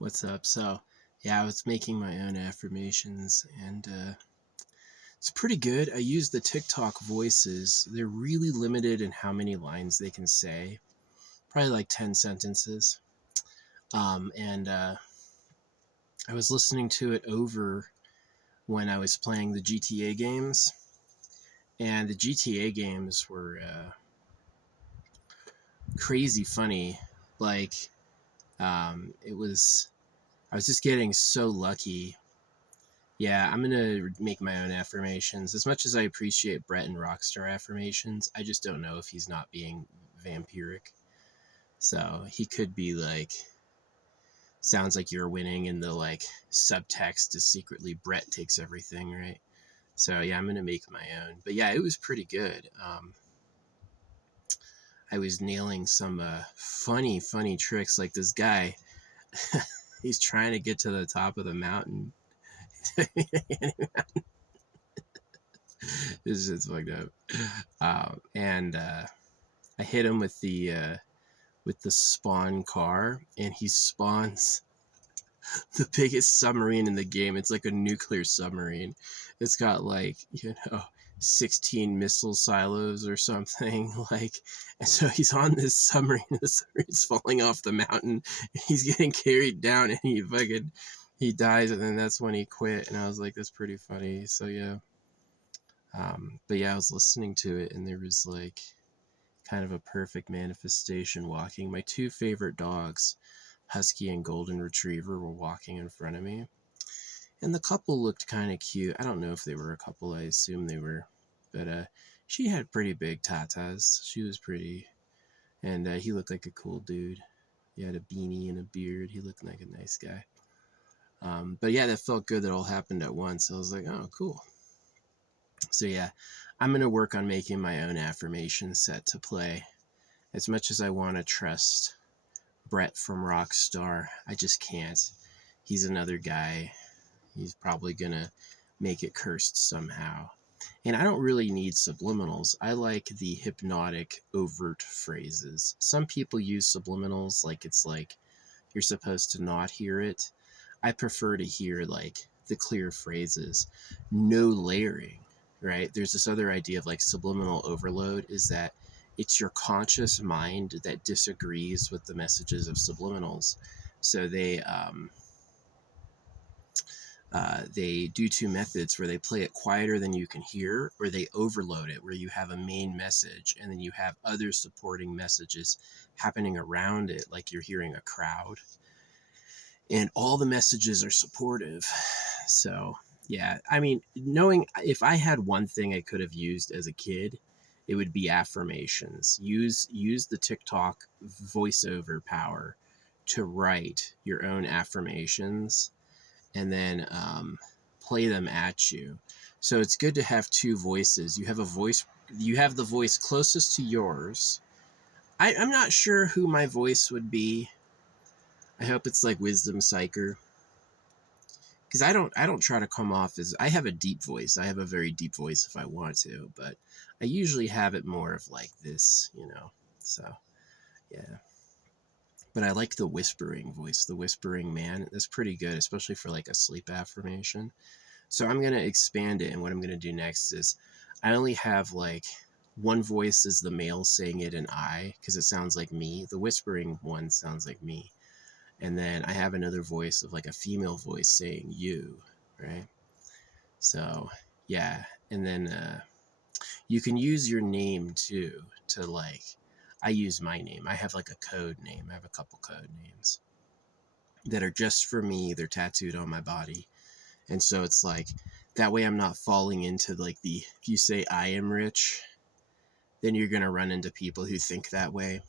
What's up? So, yeah, I was making my own affirmations and it's pretty good. I use the TikTok voices. They're really limited in how many lines they can say, probably like 10 sentences. And I was listening to it over when I was playing the GTA games, and the GTA games were crazy funny. Like, it was, I was just getting so lucky. Yeah, I'm gonna make my own affirmations. As much as I appreciate Brett and Rockstar affirmations, I just don't know if he's not being vampiric. So he could be like, sounds like you're winning, and the like subtext is secretly Brett takes everything, right? So yeah, I'm gonna make my own. But yeah, it was pretty good. I was nailing some funny tricks. Like this guy, he's trying to get to the top of the mountain. This is fucked up. And I hit him with the spawn car, and he spawns the biggest submarine in the game. It's like a nuclear submarine. It's got like 16 missile silos or something. Like, and so he's on this submarine. The submarine's falling off the mountain. He's getting carried down, and he dies, and then that's when he quit. And I was like, that's pretty funny. So yeah. But yeah, I was listening to it, and there was like kind of a perfect manifestation walking. My two favorite dogs, Husky and Golden Retriever, were walking in front of me. And the couple looked kind of cute. I don't know if they were a couple, I assume they were. But she had pretty big tatas. She was pretty. And he looked like a cool dude. He had a beanie and a beard. He looked like a nice guy. But yeah, that felt good. That all happened at once. I was like, oh, cool. So yeah, I'm going to work on making my own affirmation set to play. As much as I want to trust Brett from Rockstar, I just can't. He's another guy. He's probably going to make it cursed somehow. And I don't really need subliminals. I like the hypnotic, overt phrases. Some people use subliminals like it's like you're supposed to not hear it. I prefer to hear like the clear phrases, no layering, right? There's this other idea of like subliminal overload, is that it's your conscious mind that disagrees with the messages of subliminals. So they do two methods where they play it quieter than you can hear, or they overload it where you have a main message and then you have other supporting messages happening around it, like you're hearing a crowd. And all the messages are supportive. So, yeah, I mean, knowing if I had one thing I could have used as a kid, it would be affirmations. Use the TikTok voiceover power to write your own affirmations and then play them at you. So it's good to have two voices. You have the voice closest to yours. I'm not sure who my voice would be. I hope it's like Wisdom Psycher, because I don't try to come off as, I have a deep voice. I have a very deep voice if I want to, but I usually have it more of like this. So yeah. But I like the whispering voice, the whispering man. That's pretty good, especially for like a sleep affirmation. So I'm going to expand it, and what I'm going to do next is I only have like one voice is the male saying it in I, because it sounds like me. The whispering one sounds like me. And then I have another voice of like a female voice saying you, right? So yeah. And then you can use your name too to like, I use my name. I have like a code name. I have a couple code names that are just for me. They're tattooed on my body. And so it's like, that way I'm not falling into like if you say I am rich, then you're going to run into people who think that way,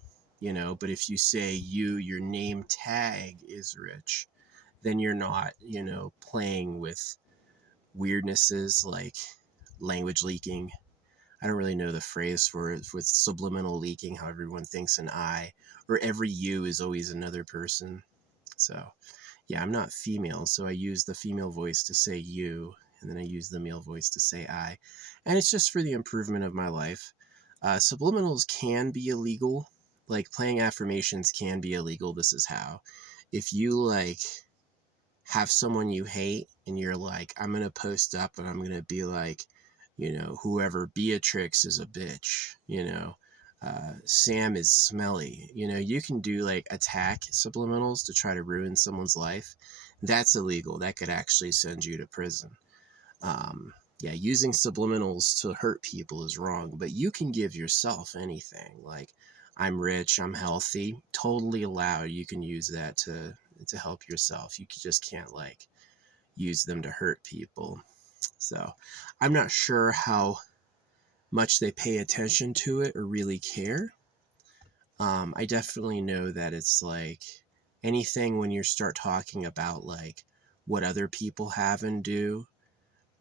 but if you say your name tag is rich, then you're not, playing with weirdnesses like language leaking. I don't really know the phrase for it, with subliminal leaking, how everyone thinks an I, or every you is always another person. So yeah, I'm not female, so I use the female voice to say you, and then I use the male voice to say I. And it's just for the improvement of my life. Subliminals can be illegal. Like playing affirmations can be illegal. This is how. if you like have someone you hate and you're like, I'm going to post up and I'm going to be like, whoever Beatrix is a bitch, Sam is smelly, you can do like attack subliminals to try to ruin someone's life. That's illegal. That could actually send you to prison. Um, yeah, using subliminals to hurt people is wrong, but you can give yourself anything. Like, I'm rich, I'm healthy, totally allowed. You can use that to help yourself. You just can't like use them to hurt people. So, I'm not sure how much they pay attention to it or really care. I definitely know that it's like anything when you start talking about like what other people have and do,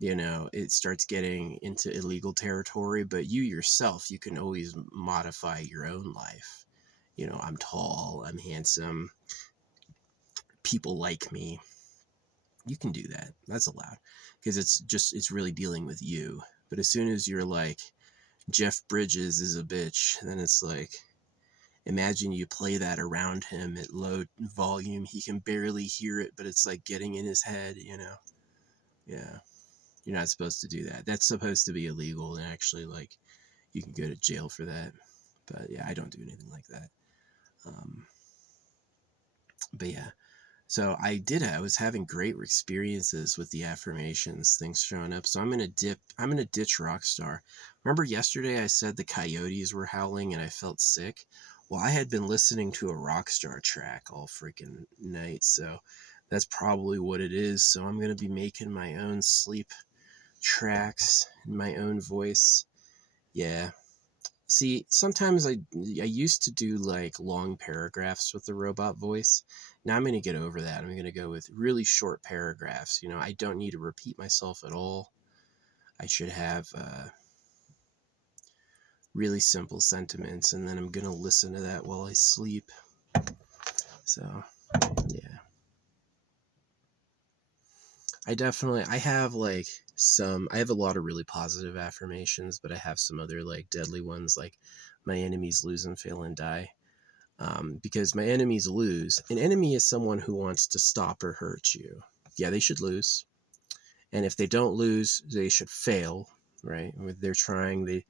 it starts getting into illegal territory. But you yourself, you can always modify your own life. I'm tall, I'm handsome, people like me. You can do that. That's allowed because it's really dealing with you. But as soon as you're like, Jeff Bridges is a bitch, then it's like, imagine you play that around him at low volume. He can barely hear it, but it's like getting in his head. Yeah. You're not supposed to do that. That's supposed to be illegal, and actually, like, you can go to jail for that. But yeah, I don't do anything like that. Um, but yeah, so I was having great experiences with the affirmations, things showing up. So I'm gonna ditch Rockstar. Remember yesterday I said the coyotes were howling and I felt sick? Well, I had been listening to a Rockstar track all freaking night, so that's probably what it is. So I'm gonna be making my own sleep tracks in my own voice. Yeah. See, sometimes I used to do like long paragraphs with the robot voice. Now I'm going to get over that. I'm going to go with really short paragraphs. I don't need to repeat myself at all. I should have really simple sentiments, and then I'm going to listen to that while I sleep. So, yeah. I have like I have a lot of really positive affirmations, but I have some other like deadly ones, like my enemies lose and fail and die. Because my enemies lose. An enemy is someone who wants to stop or hurt you. Yeah, they should lose. And if they don't lose, they should fail, right? They're trying,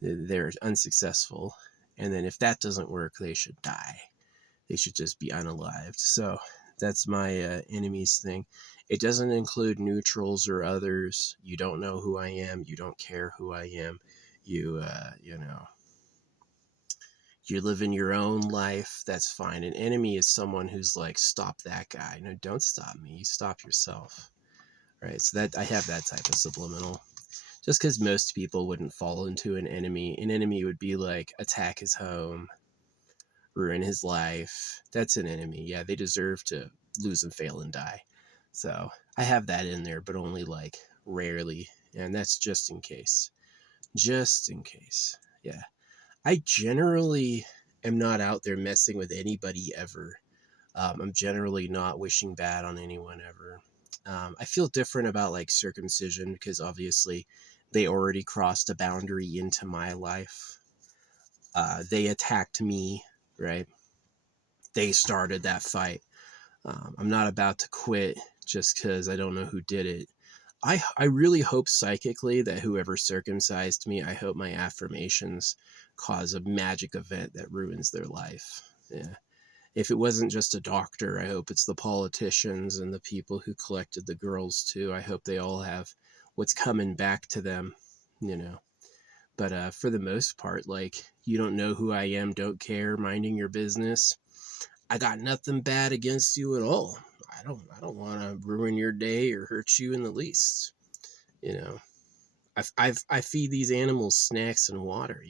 they're unsuccessful. And then if that doesn't work, they should die. They should just be unalived. So that's my enemies thing. It doesn't include neutrals or others. You don't know who I am. You don't care who I am. You live in your own life. That's fine. An enemy is someone who's like, stop that guy. No, don't stop me. You stop yourself. Right. So that I have that type of subliminal. Just because most people wouldn't fall into an enemy would be like attack his home, ruin his life. That's an enemy. Yeah, they deserve to lose and fail and die. So I have that in there, but only like rarely. And that's just in case. Just in case. Yeah. I generally am not out there messing with anybody ever. I'm generally not wishing bad on anyone ever. I feel different about like circumcision because obviously they already crossed a boundary into my life. They attacked me, right? They started that fight. I'm not about to quit just because I don't know who did it. I really hope psychically that whoever circumcised me, I hope my affirmations cause a magic event that ruins their life. Yeah. If it wasn't just a doctor, I hope it's the politicians and the people who collected the girls too. I hope they all have what's coming back to them, you know. But for the most part, like, you don't know who I am, don't care, minding your business. I got nothing bad against you at all. I don't want to ruin your day or hurt you in the least. You know, I feed these animals snacks and water.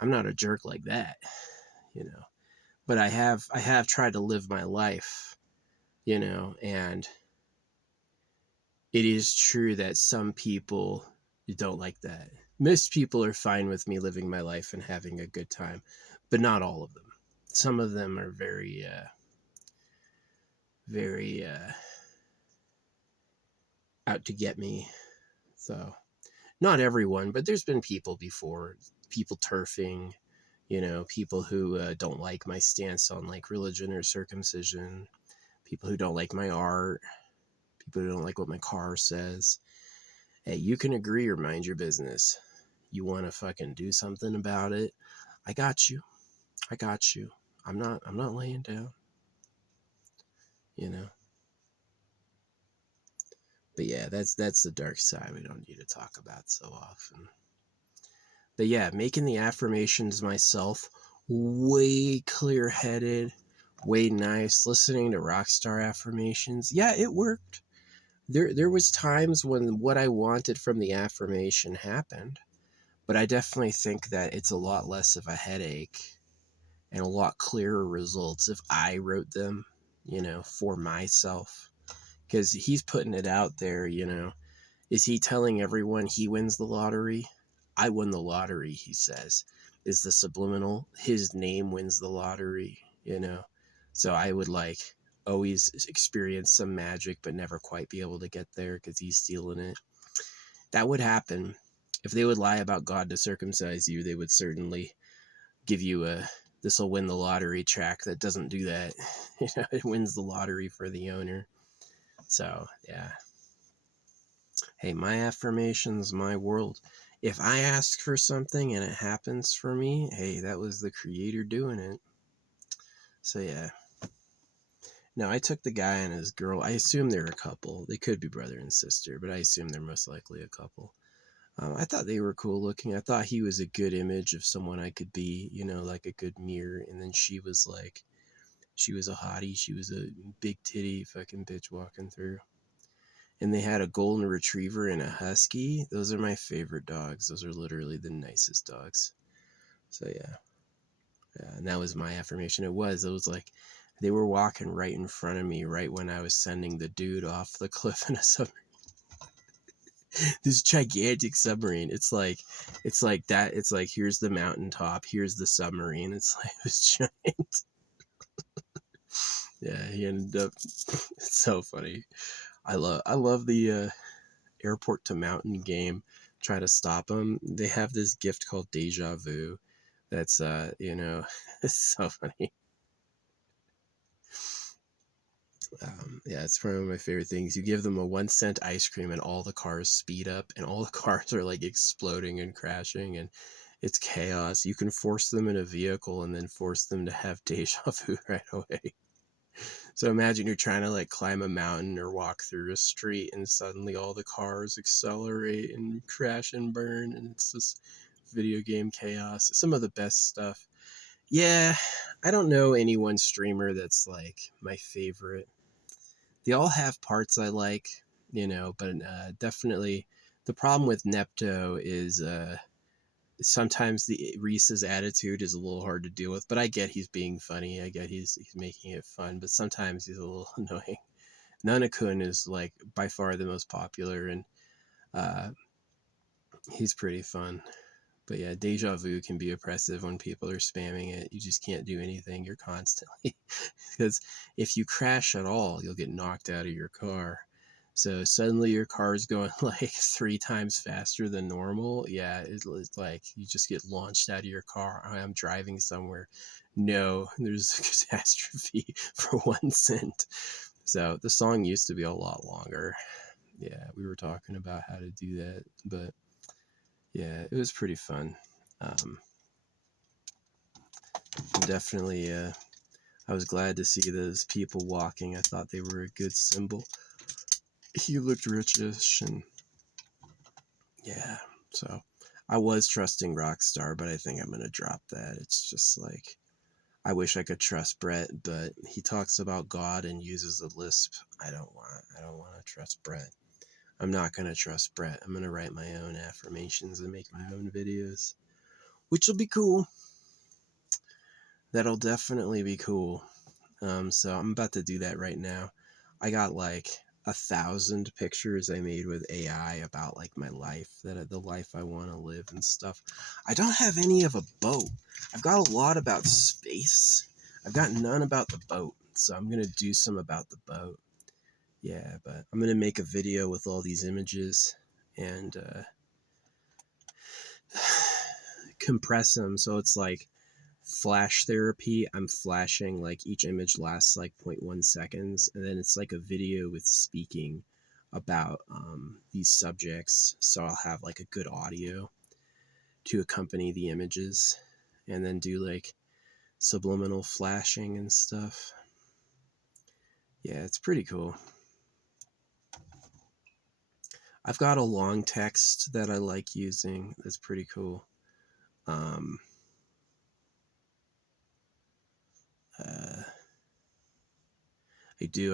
I'm not a jerk like that. You know, but I have tried to live my life. And it is true that some people don't like that. Most people are fine with me living my life and having a good time, but not all of them. Some of them are very, very out to get me. So, not everyone, but there's been people before, people turfing, You know, people who don't like my stance on like religion or circumcision, people who don't like my art, people who don't like what my car says. Hey, you can agree or mind your business. You want to fucking do something about it? I got you. I got you. I'm not laying down, you know. But yeah, that's the dark side we don't need to talk about so often. But yeah, making the affirmations myself, way clear-headed, way nice. Listening to Rockstar affirmations, yeah, it worked. There was times when what I wanted from the affirmation happened, but I definitely think that it's a lot less of a headache and a lot clearer results if I wrote them, you know, for myself. Because he's putting it out there, you know. Is he telling everyone he wins the lottery? I won the lottery, he says. Is the subliminal? His name wins the lottery, you know? So I would like always experience some magic, but never quite be able to get there because he's stealing it. That would happen. If they would lie about God to circumcise you, they would certainly give you a this will win the lottery track that doesn't do that. You know, it wins the lottery for the owner. So, yeah. Hey, my affirmations, my world. If I ask for something and it happens for me, hey, that was the creator doing it. So, yeah. No, I took the guy and his girl. I assume they're a couple. They could be brother and sister, but I assume they're most likely a couple. I thought they were cool looking. I thought he was a good image of someone I could be, you know, like a good mirror. And then she was like, she was a hottie. She was a big titty fucking bitch walking through. And they had a golden retriever and a husky. Those are my favorite dogs. Those are literally the nicest dogs. So yeah, and that was my affirmation. It was like they were walking right in front of me right when I was sending the dude off the cliff in a submarine. This gigantic submarine. It's like that. It's like here's the mountaintop, here's the submarine. It's like it was giant. Yeah, he ended up. It's so funny. I love the airport to mountain game. Try to stop them. They have this gift called deja vu. That's you know, it's so funny. Yeah, it's probably one of my favorite things. You give them a 1 cent ice cream, and all the cars speed up, and all the cars are like exploding and crashing, and it's chaos. You can force them in a vehicle and then force them to have deja vu right away. So imagine you're trying to like climb a mountain or walk through a street, and suddenly all the cars accelerate and crash and burn, and it's just video game chaos. Some of the best stuff. Yeah, I don't know any one streamer that's like my favorite. They all have parts I like, you know, but definitely the problem with Nepto is sometimes the Reese's attitude is a little hard to deal with. But I get he's being funny. I get he's making it fun, but sometimes he's a little annoying. Nanakun is like by far the most popular, and uh, he's pretty fun. But yeah, deja vu can be oppressive when people are spamming it. You just can't do anything. You're constantly because if you crash at all, you'll get knocked out of your car. So suddenly your car is going like 3 times faster than normal. Yeah, it's like you just get launched out of your car. I'm driving somewhere. No, there's a catastrophe for 1 cent. So the song used to be a lot longer. Yeah, we were talking about how to do that, but yeah, it was pretty fun. Um, definitely, I was glad to see those people walking. I thought they were a good symbol. He looked richish, and yeah, so I was trusting Rockstar, but I think I'm gonna drop that. It's just like I wish I could trust Brett, but he talks about God and uses a lisp. I don't want to trust Brett. I'm not gonna trust Brett. I'm gonna write my own affirmations and make my own videos, which will be cool. That'll definitely be cool. So I'm about to do that right now. I got like 1,000 pictures I made with AI about like my life, the life I want to live and stuff. I don't have any of a boat. I've got a lot about space. I've got none about the boat. So I'm gonna do some about the boat. Yeah, but I'm gonna make a video with all these images and compress them so it's like flash therapy, I'm flashing, like, each image lasts like 0.1 seconds, and then it's like a video with speaking about these subjects. So I'll have like a good audio to accompany the images, and then do like subliminal flashing and stuff. Yeah, it's pretty cool. I've got a long text that I like using. That's pretty cool.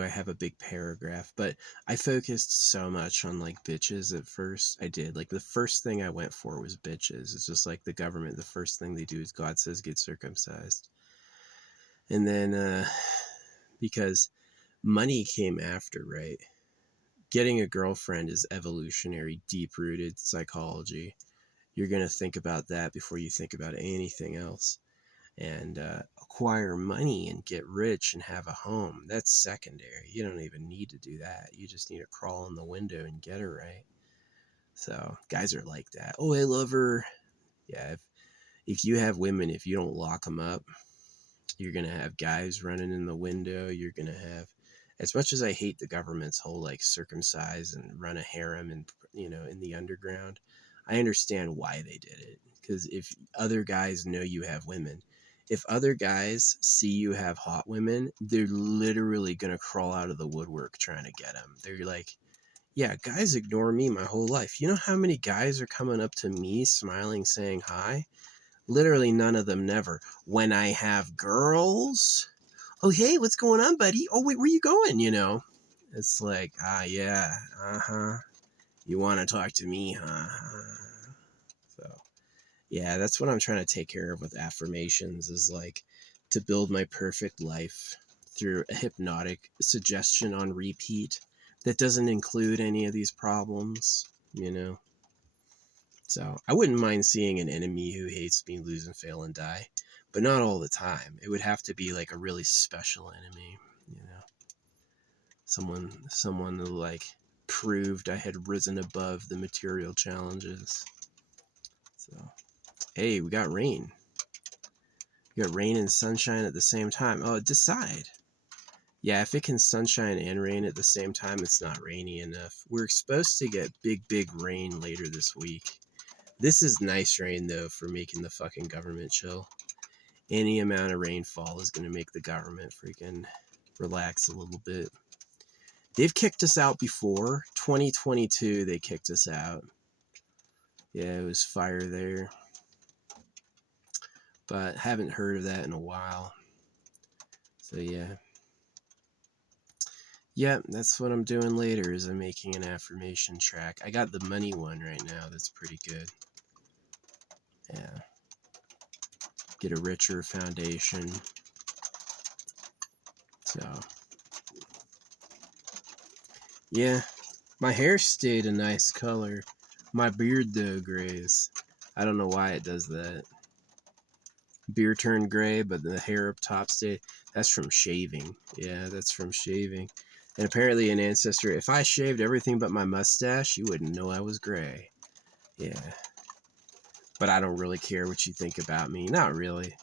I have a big paragraph, but I focused so much on like bitches at first. I did. Like, the first thing I went for was bitches. It's just like the government, the first thing they do is God says get circumcised. And then, because money came after, right? Getting a girlfriend is evolutionary, deep rooted psychology. You're going to think about that before you think about anything else. And acquire money and get rich and have a home, that's secondary. You don't even need to do that. You just need to crawl in the window and get her, right? So guys are like that. Oh, I love her. Yeah, if you have women, if you don't lock them up, you're going to have guys running in the window. You're going to have, as much as I hate the government's whole like circumcise and run a harem and, in the underground, I understand why they did it. Because if other guys know you have women, if other guys see you have hot women, they're literally going to crawl out of the woodwork trying to get them. They're like, yeah, guys ignore me my whole life. You know how many guys are coming up to me smiling, saying hi? Literally none of them, never. When I have girls, oh, hey, what's going on, buddy? Oh, wait, where you going, It's like, yeah, you want to talk to me, huh? So, yeah, that's what I'm trying to take care of with affirmations, is like to build my perfect life through a hypnotic suggestion on repeat that doesn't include any of these problems. So I wouldn't mind seeing an enemy who hates me lose and fail and die, but not all the time. It would have to be like a really special enemy. Someone who like proved I had risen above the material challenges. So, hey, we got rain. We got rain and sunshine at the same time. Oh, decide. Yeah, if it can sunshine and rain at the same time, it's not rainy enough. We're supposed to get big rain later this week. This is nice rain, though, for making the fucking government chill. Any amount of rainfall is going to make the government freaking relax a little bit. They've kicked us out before. 2022, they kicked us out. Yeah, it was fire there. But haven't heard of that in a while. So, yeah. Yep, that's what I'm doing later, is I'm making an affirmation track. I got the money one right now. That's pretty good. Yeah. Get a richer foundation. So, yeah. My hair stayed a nice color. My beard, though, grays. I don't know why it does that. Beard turned gray, but the hair up top stayed. That's from shaving. Yeah, that's from shaving. And apparently an ancestor, if I shaved everything but my mustache, you wouldn't know I was gray. Yeah. But I don't really care what you think about me. Not really.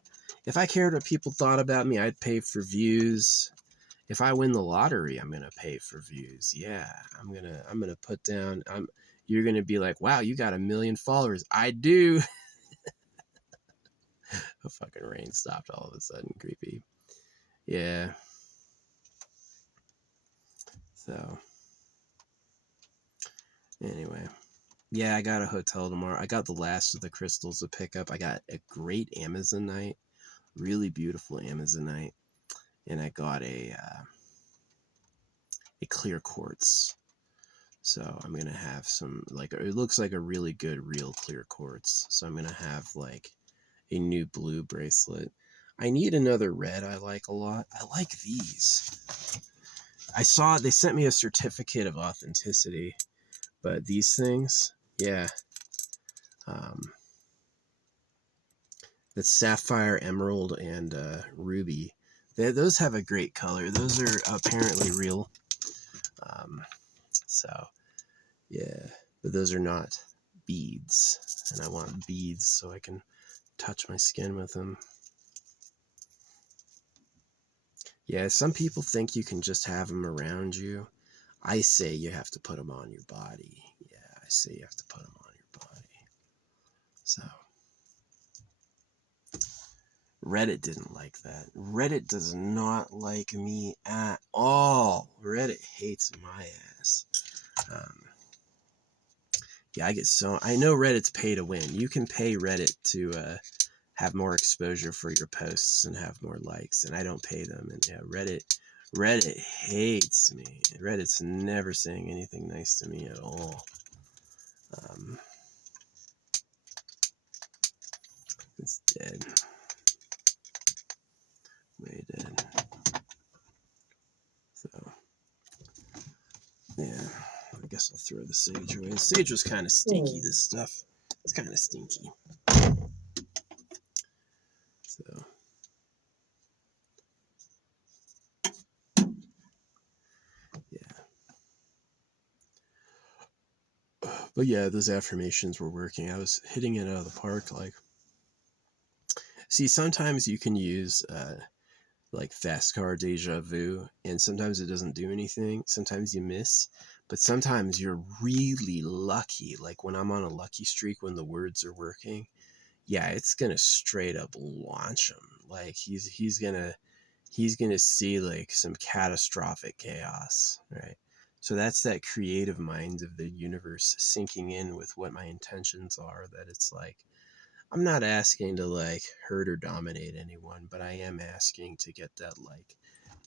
If I cared what people thought about me, I'd pay for views. If I win the lottery, I'm gonna pay for views. Yeah, I'm gonna put down. You're gonna be like, wow, you got 1 million followers. I do. The fucking rain stopped all of a sudden. Creepy. Yeah. So, anyway. Yeah, I got a hotel tomorrow. I got the last of the crystals to pick up. I got a great Amazonite. Really beautiful Amazonite. And I got a clear quartz. So I'm going to have some, like, it looks like a really good real clear quartz. So I'm going to have like a new blue bracelet. I need another red I like a lot. I like these. I saw they sent me a certificate of authenticity, but these things, yeah. The sapphire, emerald, and ruby. Those have a great color. Those are apparently real. So, yeah. But those are not beads. And I want beads so I can touch my skin with them. Yeah, some people think you can just have them around you. I say you have to put them on your body. Yeah, I say you have to put them on your body. So, Reddit didn't like that. Reddit does not like me at all. Reddit hates my ass. Um, yeah, I know Reddit's pay to win. You can pay Reddit to have more exposure for your posts and have more likes, and I don't pay them. And yeah, Reddit hates me. Reddit's never saying anything nice to me at all. Um, it's dead. Way dead. So, yeah, I guess I'll throw the sage away. The sage was kind of stinky, this stuff. It's kind of stinky. So, yeah. But yeah, those affirmations were working. I was hitting it out of the park. Like, see, sometimes you can use like fast car deja vu, and sometimes it doesn't do anything. Sometimes you miss, but sometimes you're really lucky. Like when I'm on a lucky streak, when the words are working, yeah, it's gonna straight up launch him. Like he's gonna see like some catastrophic chaos, right? So that's that creative mind of the universe sinking in with what my intentions are. That it's like, I'm not asking to like hurt or dominate anyone, but I am asking to get that like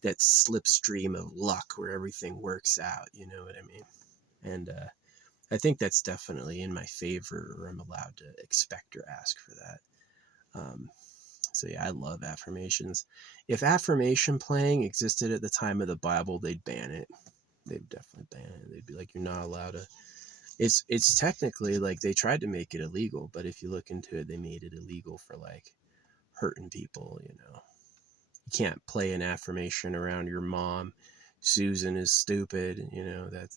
that slipstream of luck where everything works out. You know what I mean? And I think that's definitely in my favor, or I'm allowed to expect or ask for that. So yeah, I love affirmations. If affirmation playing existed at the time of the Bible, they'd ban it. They'd definitely ban it. They'd be like, you're not allowed to. It's technically like they tried to make it illegal, but if you look into it, they made it illegal for like hurting people. You can't play an affirmation around your mom. Susan is stupid.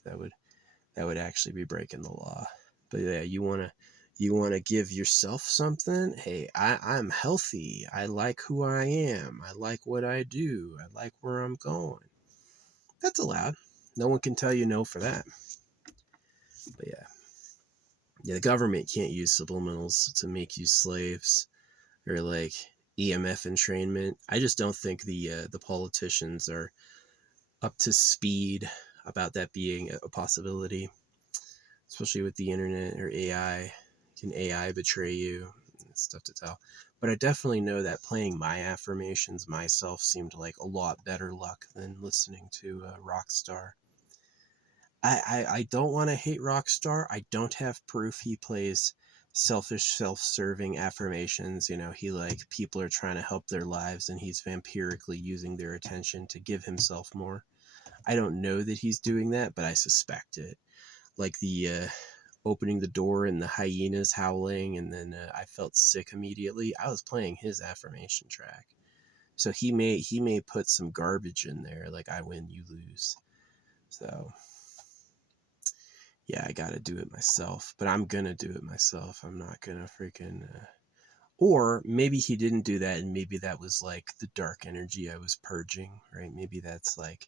That would actually be breaking the law. But yeah, you wanna give yourself something. Hey, I'm healthy. I like who I am. I like what I do. I like where I'm going. That's allowed. No one can tell you no for that. But yeah, the government can't use subliminals to make you slaves or like EMF entrainment. I just don't think the politicians are up to speed about that being a possibility, especially with the internet or AI. Can AI betray you? It's tough to tell. But I definitely know that playing my affirmations myself seemed like a lot better luck than listening to Rockstar. I don't want to hate Rockstar. I don't have proof he plays selfish, self-serving affirmations. He like people are trying to help their lives and he's vampirically using their attention to give himself more. I don't know that he's doing that, but I suspect it. Like the opening the door and the hyenas howling, and then I felt sick immediately. I was playing his affirmation track, so he may put some garbage in there, like I win, you lose. So yeah, I gotta do it myself, but I'm gonna do it myself. I'm not gonna freaking. Or maybe he didn't do that, and maybe that was like the dark energy I was purging, right? Maybe that's like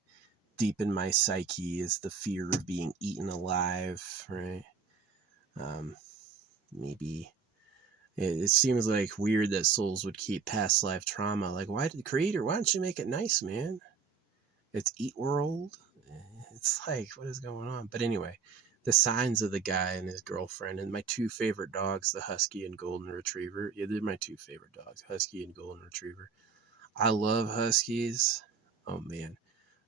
deep in my psyche is the fear of being eaten alive, right? Maybe it seems like weird that souls would keep past life trauma. Like, why did the creator? Why don't you make it nice, man? It's Eat World. It's like, what is going on? But anyway, the signs of the guy and his girlfriend and my two favorite dogs, the Husky and Golden Retriever. Yeah, they're my two favorite dogs, Husky and Golden Retriever. I love Huskies. Oh man,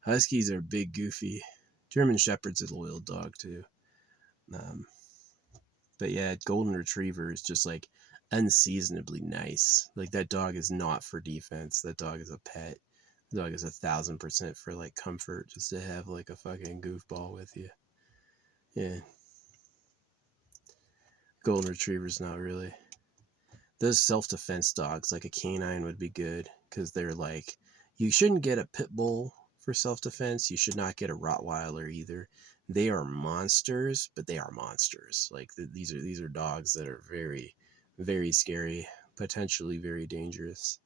Huskies are big, goofy. German Shepherd's a loyal dog too. Um, but yeah, Golden Retriever is just like unseasonably nice. Like that dog is not for defense. That dog is a pet. The dog is 1,000% for like comfort, just to have like a fucking goofball with you. Yeah, Golden Retriever's not really. Those self-defense dogs, like a canine, would be good because they're like, you shouldn't get a pit bull for self-defense. You should not get a Rottweiler either. They are monsters, but they are monsters. Like these are dogs that are very, very scary, potentially very dangerous,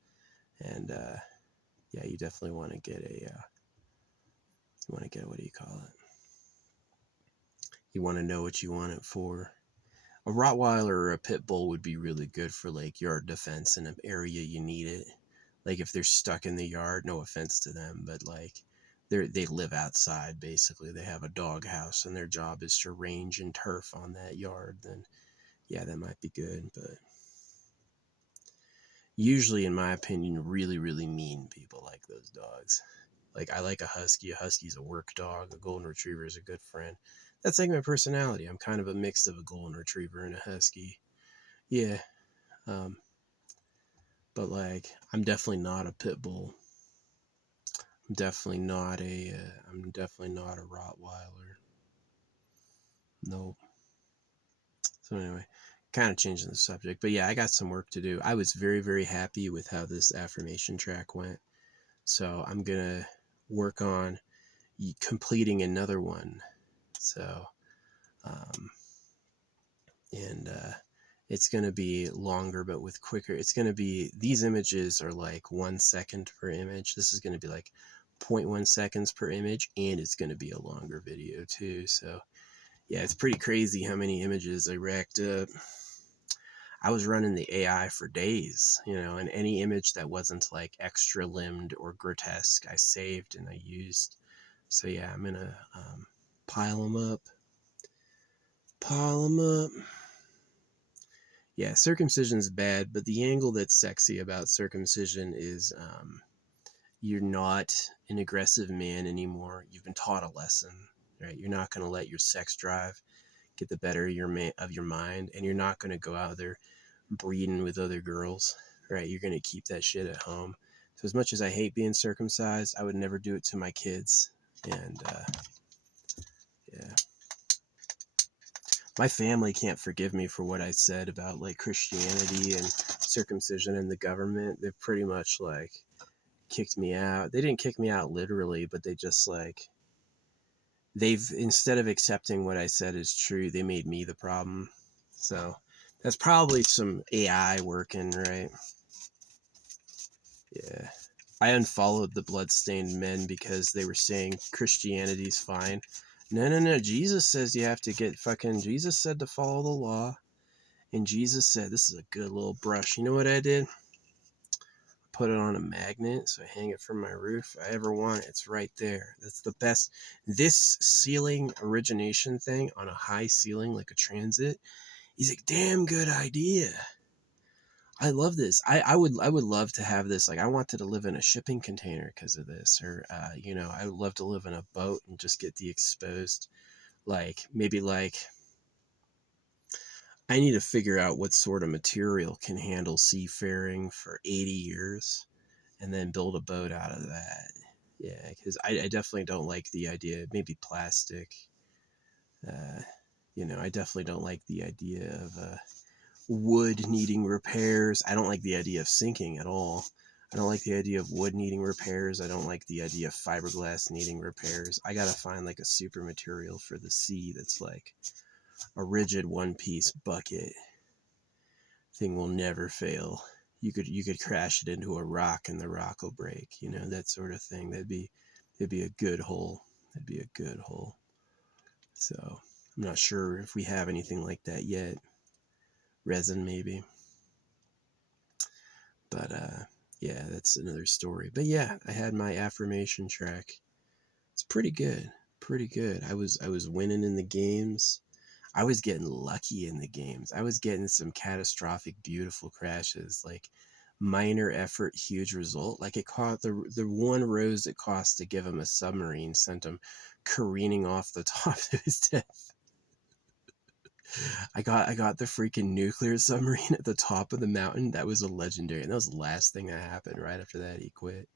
and yeah, you definitely want to get what do you call it? You want to know what you want it for. A Rottweiler or a pit bull would be really good for like yard defense in an area you need it. Like if they're stuck in the yard, no offense to them, but like they live outside basically. They have a dog house and their job is to range and turf on that yard, then yeah, that might be good. But usually, in my opinion, really, really mean people like those dogs. Like I like a husky. A husky's a work dog. A golden retriever is a good friend. That's like my personality. I'm kind of a mix of a golden retriever and a husky. Yeah. Um, but like, I'm definitely not a pit bull. I'm definitely not a Rottweiler. Nope. So anyway, kind of changing the subject, but yeah, I got some work to do. I was very, very happy with how this affirmation track went. So I'm gonna work on completing another one. So, um, and it's going to be longer, but with quicker. It's going to be, these images are like 1 second per image. This is going to be like 0.1 seconds per image, and it's going to be a longer video too. So yeah, it's pretty crazy how many images I racked up. I was running the AI for days, and any image that wasn't like extra limbed or grotesque, I saved and I used. So yeah, I'm gonna pile them up. Pile them up. Yeah, circumcision's bad, but the angle that's sexy about circumcision is you're not an aggressive man anymore. You've been taught a lesson, right? You're not going to let your sex drive get the better of your mind, and you're not going to go out there breeding with other girls, right? You're going to keep that shit at home. So as much as I hate being circumcised, I would never do it to my kids. And yeah, my family can't forgive me for what I said about like Christianity and circumcision and the government. They've pretty much like kicked me out. They didn't kick me out literally, but they just like, they've, instead of accepting what I said is true, they made me the problem. So that's probably some AI working, right? Yeah. I unfollowed the bloodstained men because they were saying Christianity's fine. No, no, no. Jesus says you have to Jesus said to follow the law. And Jesus said, this is a good little brush. You know what I did? Put it on a magnet, so I hang it from my roof. If I ever want it, it's right there. That's the best. This ceiling origination thing on a high ceiling, like a transit, is a damn good idea. I love this. I would love to have this. Like, I wanted to live in a shipping container because of this, or I would love to live in a boat and just get the exposed, like maybe like I need to figure out what sort of material can handle seafaring for 80 years and then build a boat out of that. Yeah, because I definitely don't like the idea, maybe plastic. Uh, I definitely don't like the idea of wood needing repairs. I don't like the idea of sinking at all. I don't like the idea of wood needing repairs. I don't like the idea of fiberglass needing repairs. I gotta find like a super material for the sea that's like a rigid one piece bucket. Thing will never fail. You could crash it into a rock and the rock will break, that sort of thing. That'd be a good hole. That'd be a good hole. So I'm not sure if we have anything like that yet. Resin maybe. But yeah, that's another story. But yeah, I had my affirmation track. It's pretty good. Pretty good. I was winning in the games. I was getting lucky in the games. I was getting some catastrophic, beautiful crashes, like minor effort, huge result. Like it caught the one rose it cost to give him a submarine sent him careening off the top of his death. I got the freaking nuclear submarine at the top of the mountain. That was a legendary, and that was the last thing that happened. Right after that, he quit.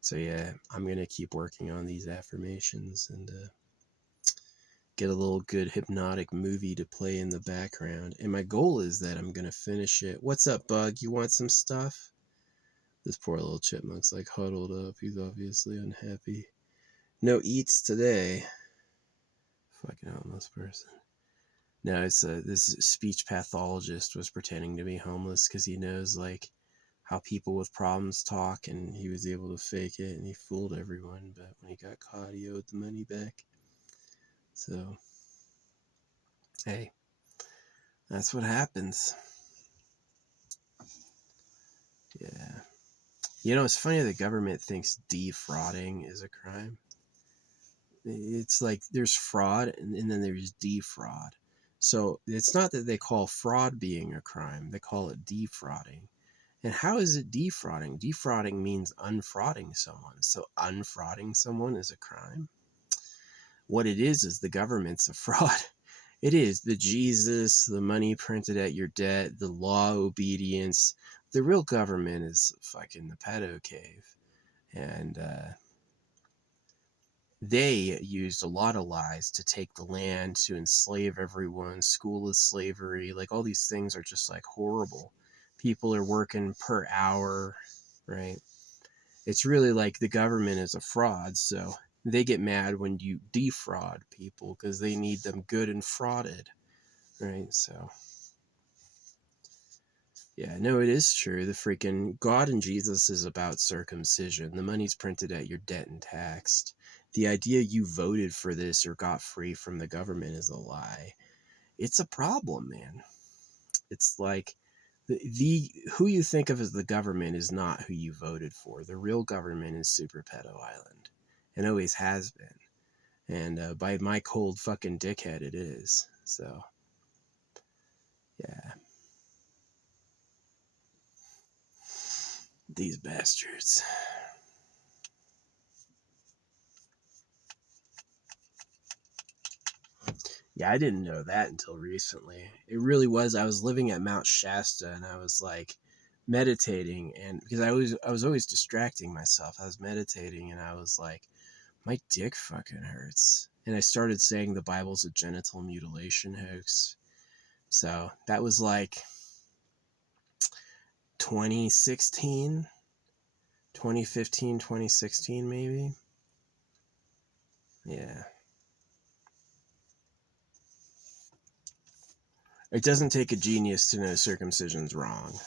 So yeah, I'm gonna keep working on these affirmations and get a little good hypnotic movie to play in the background. And my goal is that I'm gonna finish it. What's up, Bug? You want some stuff? This poor little chipmunk's like huddled up. He's obviously unhappy. No eats today. Fucking homeless person. No, it's this speech pathologist was pretending to be homeless because he knows like how people with problems talk, and he was able to fake it and he fooled everyone, but when he got caught he owed the money back. So hey, that's what happens. Yeah. You know, it's funny the government thinks defrauding is a crime. It's like there's fraud and then there's defraud. So it's not that they call fraud being a crime, they call it defrauding. And how is it defrauding? Defrauding means unfrauding someone. So unfrauding someone is a crime. What it is the government's a fraud. It is the Jesus, the money printed at your debt, the law obedience. The real government is fucking the pedo cave. And they used a lot of lies to take the land, to enslave everyone. School is slavery. Like all these things are just like horrible. People are working per hour, right? It's really like the government is a fraud. So they get mad when you defraud people because they need them good and frauded, right? So yeah, no, it is true. The freaking God and Jesus is about circumcision. The money's printed at your debt and taxed. The idea you voted for this or got free from the government is a lie. It's a problem, man. It's like the who you think of as the government is not who you voted for. The real government is Super Pedo Island, and always has been. And by my cold fucking dickhead, it is. So, yeah. These bastards. Yeah, I didn't know that until recently. It really was. I was living at Mount Shasta and I was like meditating, and because I was always distracting myself. I was meditating and I was like, my dick fucking hurts. And I started saying the Bible's a genital mutilation hoax. So that was like 2016, 2015, 2016 maybe. Yeah. It doesn't take a genius to know circumcision's wrong.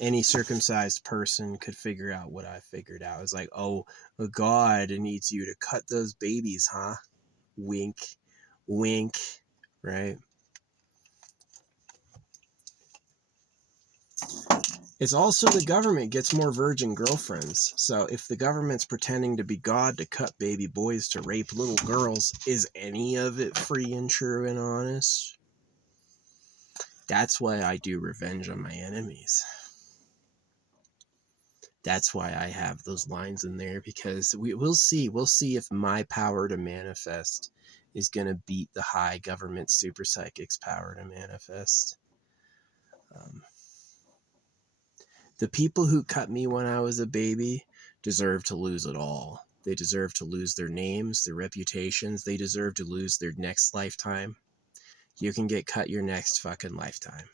Any circumcised person could figure out what I figured out. It's like, oh, God needs you to cut those babies, huh? Wink, wink, right? It's also the government gets more virgin girlfriends. So if the government's pretending to be God to cut baby boys to rape little girls, is any of it free and true and honest? That's why I do revenge on my enemies. That's why I have those lines in there, because we'll see if my power to manifest is going to beat the high government super psychic's power to manifest. The people who cut me when I was a baby deserve to lose it all. They deserve to lose their names, their reputations. They deserve to lose their next lifetime. You can get cut your next fucking lifetime.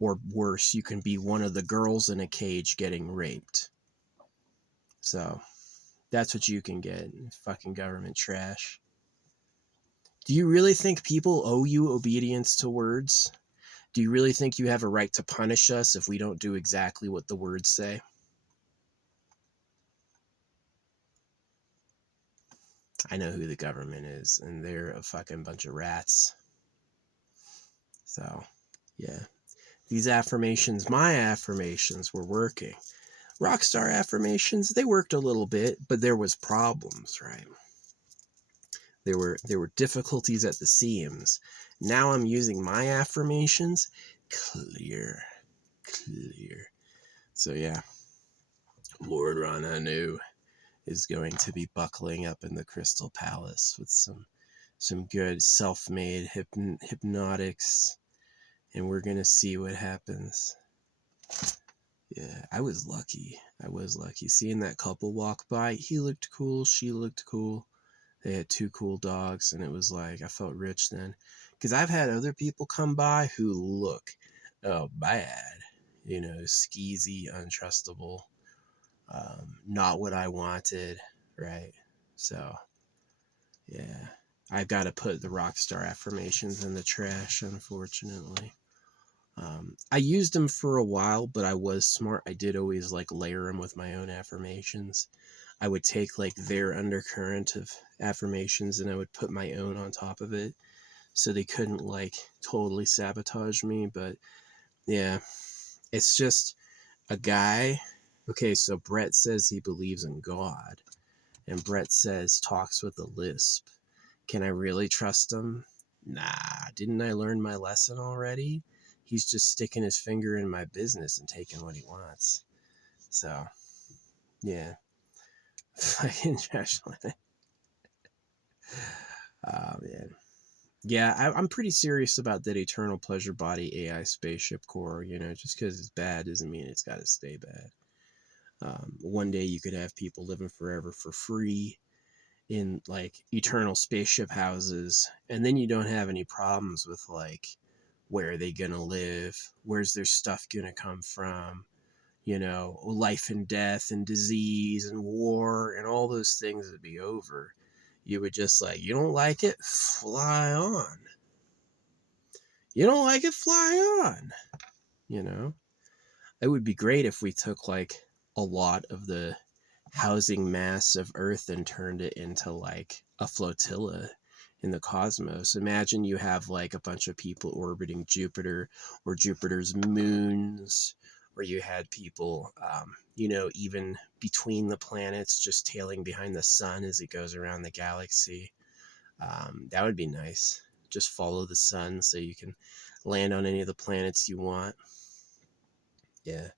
Or worse, you can be one of the girls in a cage getting raped. So that's what you can get. Fucking government trash. Do you really think people owe you obedience to words? Do you really think you have a right to punish us if we don't do exactly what the words say? I know who the government is, and they're a fucking bunch of rats. So, yeah. These affirmations, my affirmations, were working. Rockstar affirmations, they worked a little bit, but there was problems, right? There were difficulties at the seams. Now I'm using my affirmations. Clear. So yeah, Lord Rananu is going to be buckling up in the Crystal Palace with some good self-made hypnotics, and we're gonna see what happens. Yeah, I was lucky. Seeing that couple walk by, he looked cool, she looked cool. They had two cool dogs, and it was like I felt rich then. Because I've had other people come by who look bad, skeezy, untrustable, not what I wanted, right? So, yeah, I've got to put the rockstar affirmations in the trash, unfortunately. I used them for a while, but I was smart. I did always like layer them with my own affirmations. I would take like their undercurrent of affirmations and I would put my own on top of it so they couldn't like totally sabotage me. But yeah, it's just a guy. Okay, so Brett says he believes in God, and Brett says talks with a lisp. Can I really trust him? Nah, didn't I learn my lesson already? He's just sticking his finger in my business and taking what he wants. So, yeah. Fucking trash. Oh, man. Yeah, I'm pretty serious about that eternal pleasure body AI spaceship core. Just because it's bad doesn't mean it's got to stay bad. One day you could have people living forever for free in like eternal spaceship houses, and then you don't have any problems with like where are they gonna live, where's their stuff gonna come from, life and death and disease and war and all those things would be over. You would just like, you don't like it, fly on. You don't like it, fly on. you know it would be great if we took like a lot of the housing mass of Earth and turned it into like a flotilla in the cosmos. Imagine you have like a bunch of people orbiting Jupiter or Jupiter's moons, where you had people, even between the planets, just tailing behind the sun as it goes around the galaxy. That would be nice. Just follow the sun so you can land on any of the planets you want. Yeah.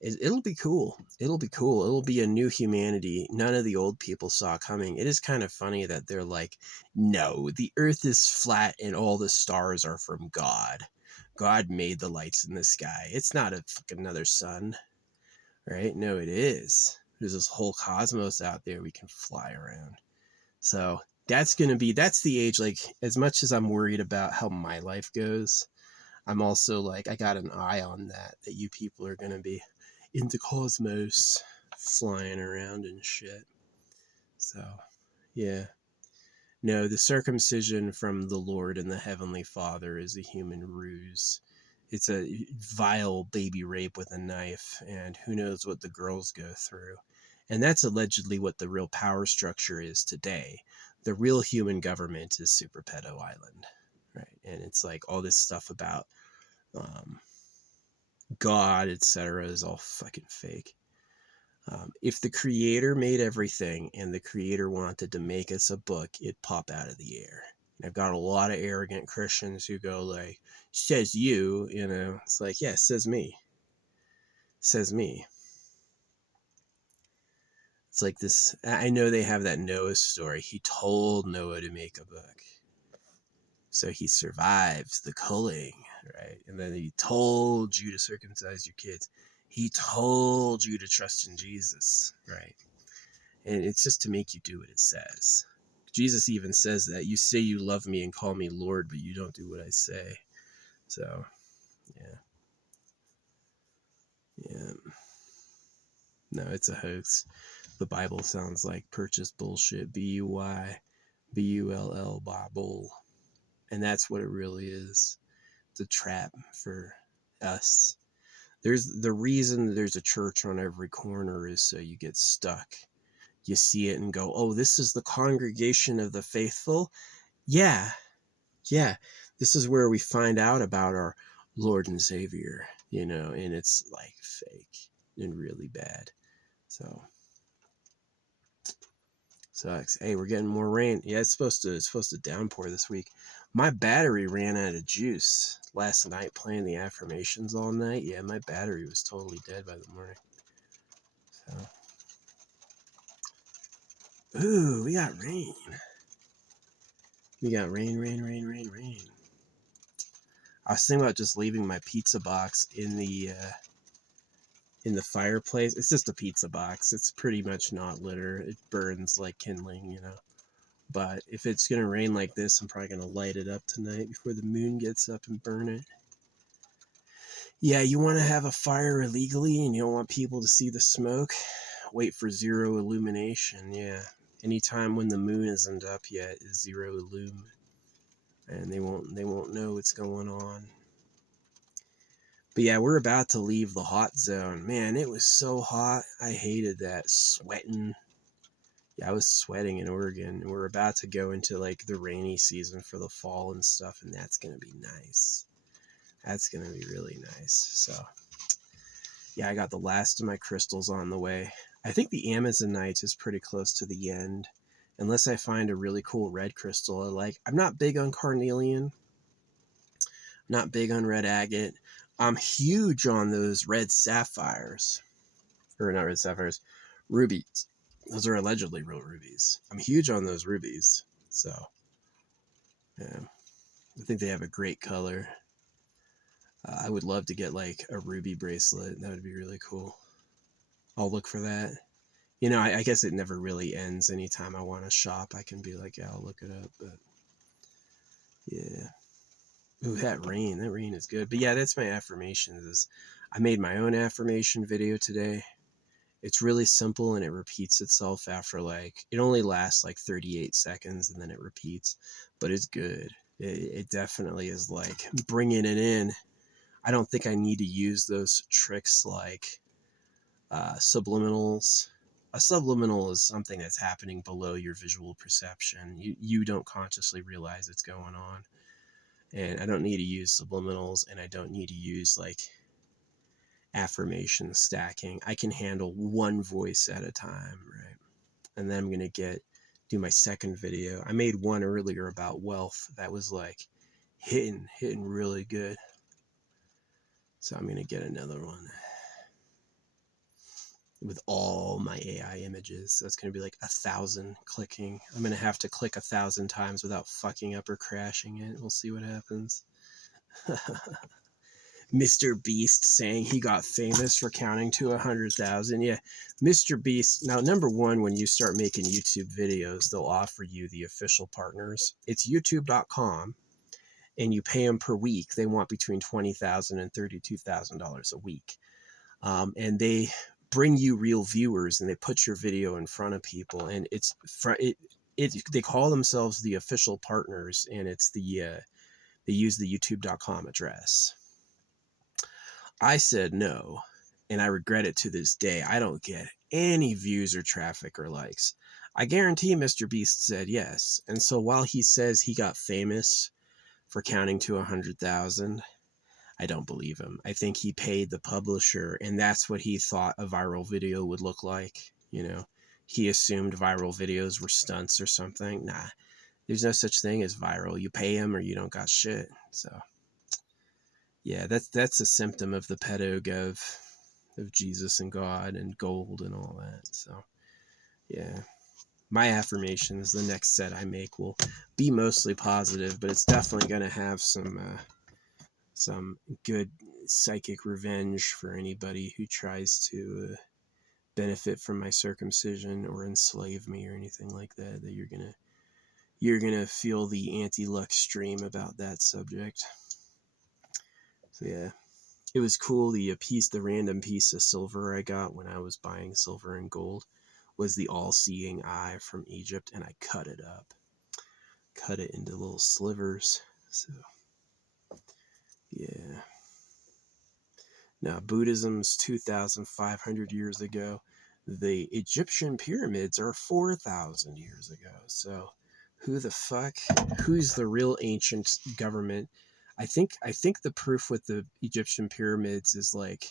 It'll be cool. It'll be cool. It'll be a new humanity none of the old people saw coming. It is kind of funny that they're like, no, the earth is flat and all the stars are from God. God made the lights in the sky. It's not a fucking another sun, right? No, it is. There's this whole cosmos out there we can fly around. So that's the age, like, as much as I'm worried about how my life goes, I'm also like, I got an eye on that you people are going to be in the cosmos flying around and shit. So, yeah. No, the circumcision from the Lord and the Heavenly Father is a human ruse. It's a vile baby rape with a knife, and who knows what the girls go through. And that's allegedly what the real power structure is today. The real human government is Super Pedo Island, right? And it's like all this stuff about God, etc., is all fucking fake. If the creator made everything and the creator wanted to make us a book, it'd pop out of the air. And I've got a lot of arrogant Christians who go like, says you, it's like, yeah, says me. Says me. It's like this, I know they have that Noah story. He told Noah to make a book. So he survives the culling, right? And then he told you to circumcise your kids. He told you to trust in Jesus, right? And it's just to make you do what it says. Jesus even says that you say you love me and call me Lord, but you don't do what I say. So, yeah. Yeah. No, it's a hoax. The Bible sounds like purchase bullshit. Bull, Bible. And that's what it really is. It's a trap for us. The reason there's a church on every corner is so you get stuck. You see it and go, oh, this is the congregation of the faithful. Yeah. This is where we find out about our Lord and Savior, and it's like fake and really bad. So sucks. Hey, we're getting more rain. Yeah, it's supposed to downpour this week. My battery ran out of juice last night playing the affirmations all night. Yeah, my battery was totally dead by the morning. So, ooh, we got rain. We got rain. I was thinking about just leaving my pizza box in the fireplace. It's just a pizza box. It's pretty much not litter. It burns like kindling. But if it's going to rain like this, I'm probably going to light it up tonight before the moon gets up and burn it. Yeah, you want to have a fire illegally and you don't want people to see the smoke? Wait for zero illumination, yeah. Anytime when the moon isn't up yet is zero illum. And they won't know what's going on. But yeah, we're about to leave the hot zone. Man, it was so hot. I hated that. Sweating. Yeah, I was sweating in Oregon. And we're about to go into like the rainy season for the fall and stuff, and that's going to be nice. That's going to be really nice. So, yeah, I got the last of my crystals on the way. I think the Amazonite is pretty close to the end, unless I find a really cool red crystal I like. I'm not big on carnelian, not big on red agate. I'm huge on those red sapphires, or not red sapphires, rubies. Those are allegedly real rubies. I'm huge on those rubies. So, yeah, I think they have a great color. I would love to get like a ruby bracelet. That would be really cool. I'll look for that. You know, I guess it never really ends. Anytime I want to shop, I can be like, yeah, I'll look it up. But yeah. Ooh, that rain is good. But yeah, that's my affirmations. I made my own affirmation video today. It's really simple and it repeats itself after it only lasts like 38 seconds and then it repeats, but it's good. It definitely is like bringing it in. I don't think I need to use those tricks like subliminals. A subliminal is something that's happening below your visual perception. You don't consciously realize it's going on. And I don't need to use subliminals, and I don't need to use like affirmation stacking. I can handle one voice at a time, right? And then I'm going to do my second video. I made one earlier about wealth that was like hitting really good. So I'm going to get another one with all my AI images. So it's going to be like 1,000 clicking. I'm going to have to click 1,000 times without fucking up or crashing it. We'll see what happens. Mr. Beast saying he got famous for counting to 100,000. Yeah, Mr. Beast. Now, number one, when you start making YouTube videos, they'll offer you the official partners. It's youtube.com, and you pay them per week. They want between $20,000 and $32,000 a week. And they bring you real viewers, and they put your video in front of people, and they call themselves the official partners, and it's they use the youtube.com address. I said no, and I regret it to this day. I don't get any views or traffic or likes. I guarantee Mr. Beast said yes. And so while he says he got famous for counting to 100,000, I don't believe him. I think he paid the publisher, and that's what he thought a viral video would look like. You know, he assumed viral videos were stunts or something. Nah, there's no such thing as viral. You pay him or you don't got shit. So yeah, that's a symptom of the pedog of Jesus and God and gold and all that. So yeah, my affirmations, the next set I make will be mostly positive, but it's definitely going to have some good psychic revenge for anybody who tries to benefit from my circumcision or enslave me or anything like that. That you're gonna feel the anti-luck stream about that subject. So yeah, it was cool. The random piece of silver I got when I was buying silver and gold was the all-seeing eye from Egypt, and I cut it into little slivers. So yeah. Now, Buddhism's 2,500 years ago. The Egyptian pyramids are 4,000 years ago. So who's the real ancient government? I think the proof with the Egyptian pyramids is like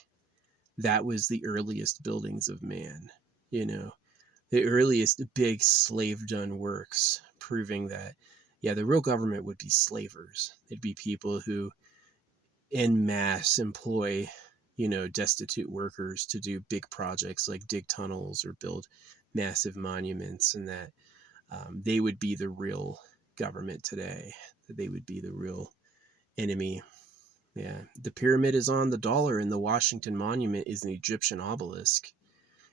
that was the earliest buildings of man, you know, the earliest big slave done works, proving that yeah, the real government would be slavers. It'd be people who en masse employ, you know, destitute workers to do big projects like dig tunnels or build massive monuments, and that they would be the real government today. They would be the real enemy. Yeah, the pyramid is on the dollar, and the Washington Monument is an Egyptian obelisk.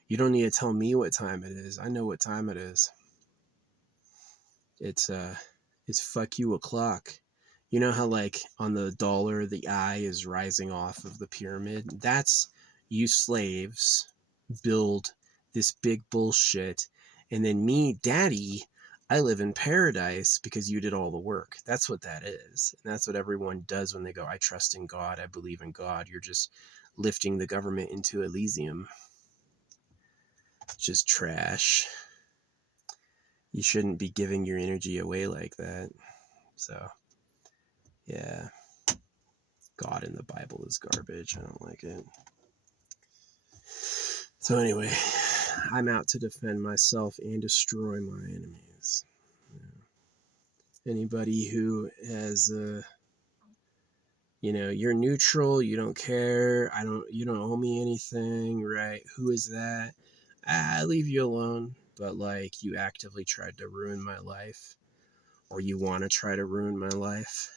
You don't need to tell me what time it is. I know what time it is. It's fuck you o'clock. You know how like on the dollar the eye is rising off of the pyramid? That's you slaves build this big bullshit, and then me, daddy, I live in paradise because you did all the work. That's what that is. And that's what everyone does when they go, I trust in God, I believe in God. You're just lifting the government into Elysium. It's just trash. You shouldn't be giving your energy away like that. So, yeah. God in the Bible is garbage. I don't like it. So anyway, I'm out to defend myself and destroy my enemies. Yeah. Anybody who has you're neutral, you don't care, you don't owe me anything, right? Who is that? I leave you alone. But like, you actively tried to ruin my life, or you want to try to ruin my life,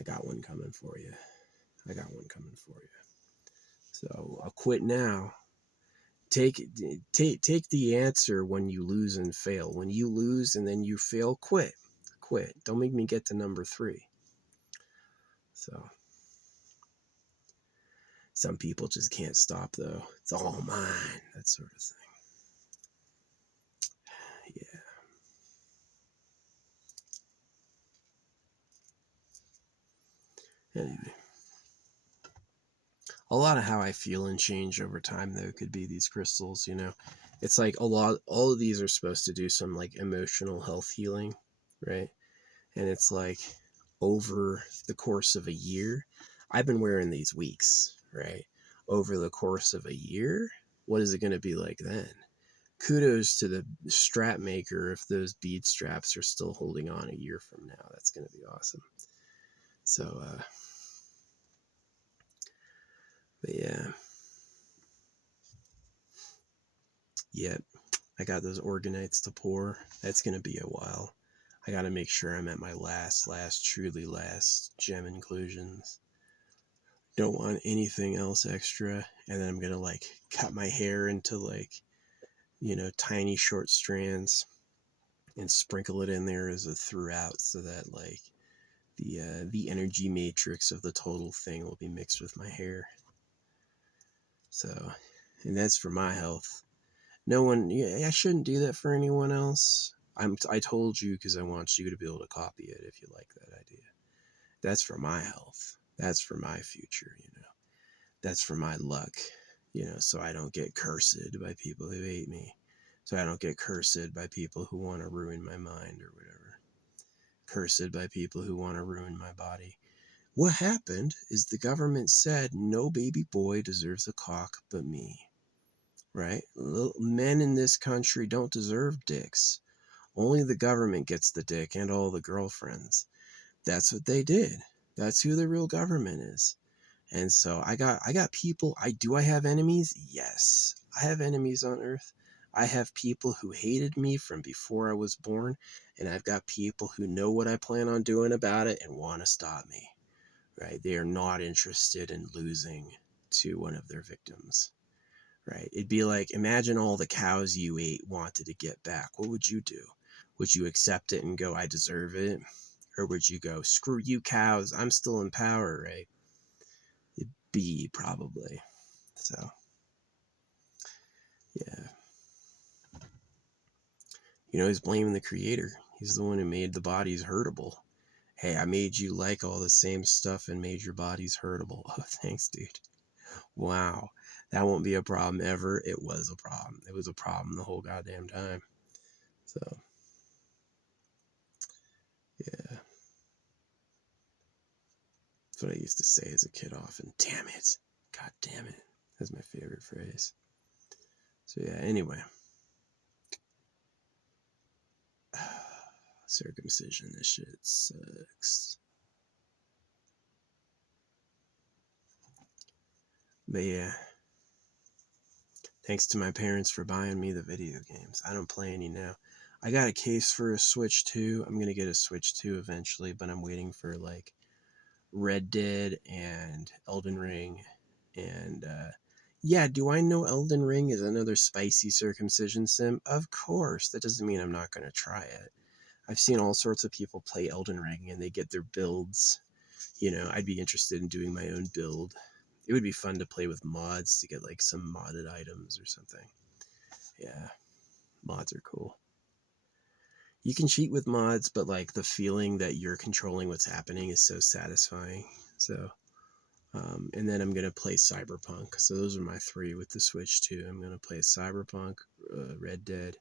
I got one coming for you. I got one coming for you. So I'll quit now. Take the answer when you lose and fail. When you lose and then you fail, quit. Don't make me get to number 3. So some people just can't stop though. It's all mine. That sort of thing. Yeah. Anyway. A lot of how I feel and change over time though could be these crystals, It's like all of these are supposed to do some like emotional health healing, right? And it's like over the course of a year, I've been wearing these weeks, right? Over the course of a year, what is it going to be like then? Kudos to the strap maker if those bead straps are still holding on a year from now. That's going to be awesome. So, but yeah. Yep. I got those organites to pour. That's going to be a while. I got to make sure I'm at my truly last gem inclusions. Don't want anything else extra. And then I'm going to like cut my hair into like, tiny short strands and sprinkle it in there as a throughout so that like the energy matrix of the total thing will be mixed with my hair. So, and that's for my health. No one, I shouldn't do that for anyone else. I told you because I want you to be able to copy it if you like that idea. That's for my health. That's for my future, That's for my luck, so I don't get cursed by people who hate me. So I don't get cursed by people who want to ruin my mind or whatever. Cursed by people who want to ruin my body. What happened is the government said no baby boy deserves a cock but me. Right? Men in this country don't deserve dicks. Only the government gets the dick and all the girlfriends. That's what they did. That's who the real government is. And so I got people. I have enemies? Yes. I have enemies on earth. I have people who hated me from before I was born, and I've got people who know what I plan on doing about it and want to stop me. Right? They are not interested in losing to one of their victims. Right? It'd be like, imagine all the cows you ate wanted to get back. What would you do? Would you accept it and go, I deserve it? Or would you go, screw you cows, I'm still in power, right? It'd be probably. So, yeah. He's blaming the creator. He's the one who made the bodies hurtable. Hey, I made you like all the same stuff and made your bodies hurtable. Oh, thanks, dude. Wow. That won't be a problem ever. It was a problem. It was a problem the whole goddamn time. So, yeah. That's what I used to say as a kid often. Damn it. God damn it. That's my favorite phrase. So, yeah, anyway. Circumcision, this shit sucks. But yeah. Thanks to my parents for buying me the video games. I don't play any now. I got a case for a Switch 2. I'm going to get a Switch 2 eventually, but I'm waiting for like Red Dead and Elden Ring. And yeah, do I know Elden Ring is another spicy circumcision sim? Of course. That doesn't mean I'm not going to try it. I've seen all sorts of people play Elden Ring and they get their builds. I'd be interested in doing my own build. It would be fun to play with mods to get like some modded items or something. Yeah, mods are cool. You can cheat with mods, but like the feeling that you're controlling what's happening is so satisfying. So, and then I'm gonna play Cyberpunk. So those are my three with the Switch too. I'm gonna play Cyberpunk, Red Dead,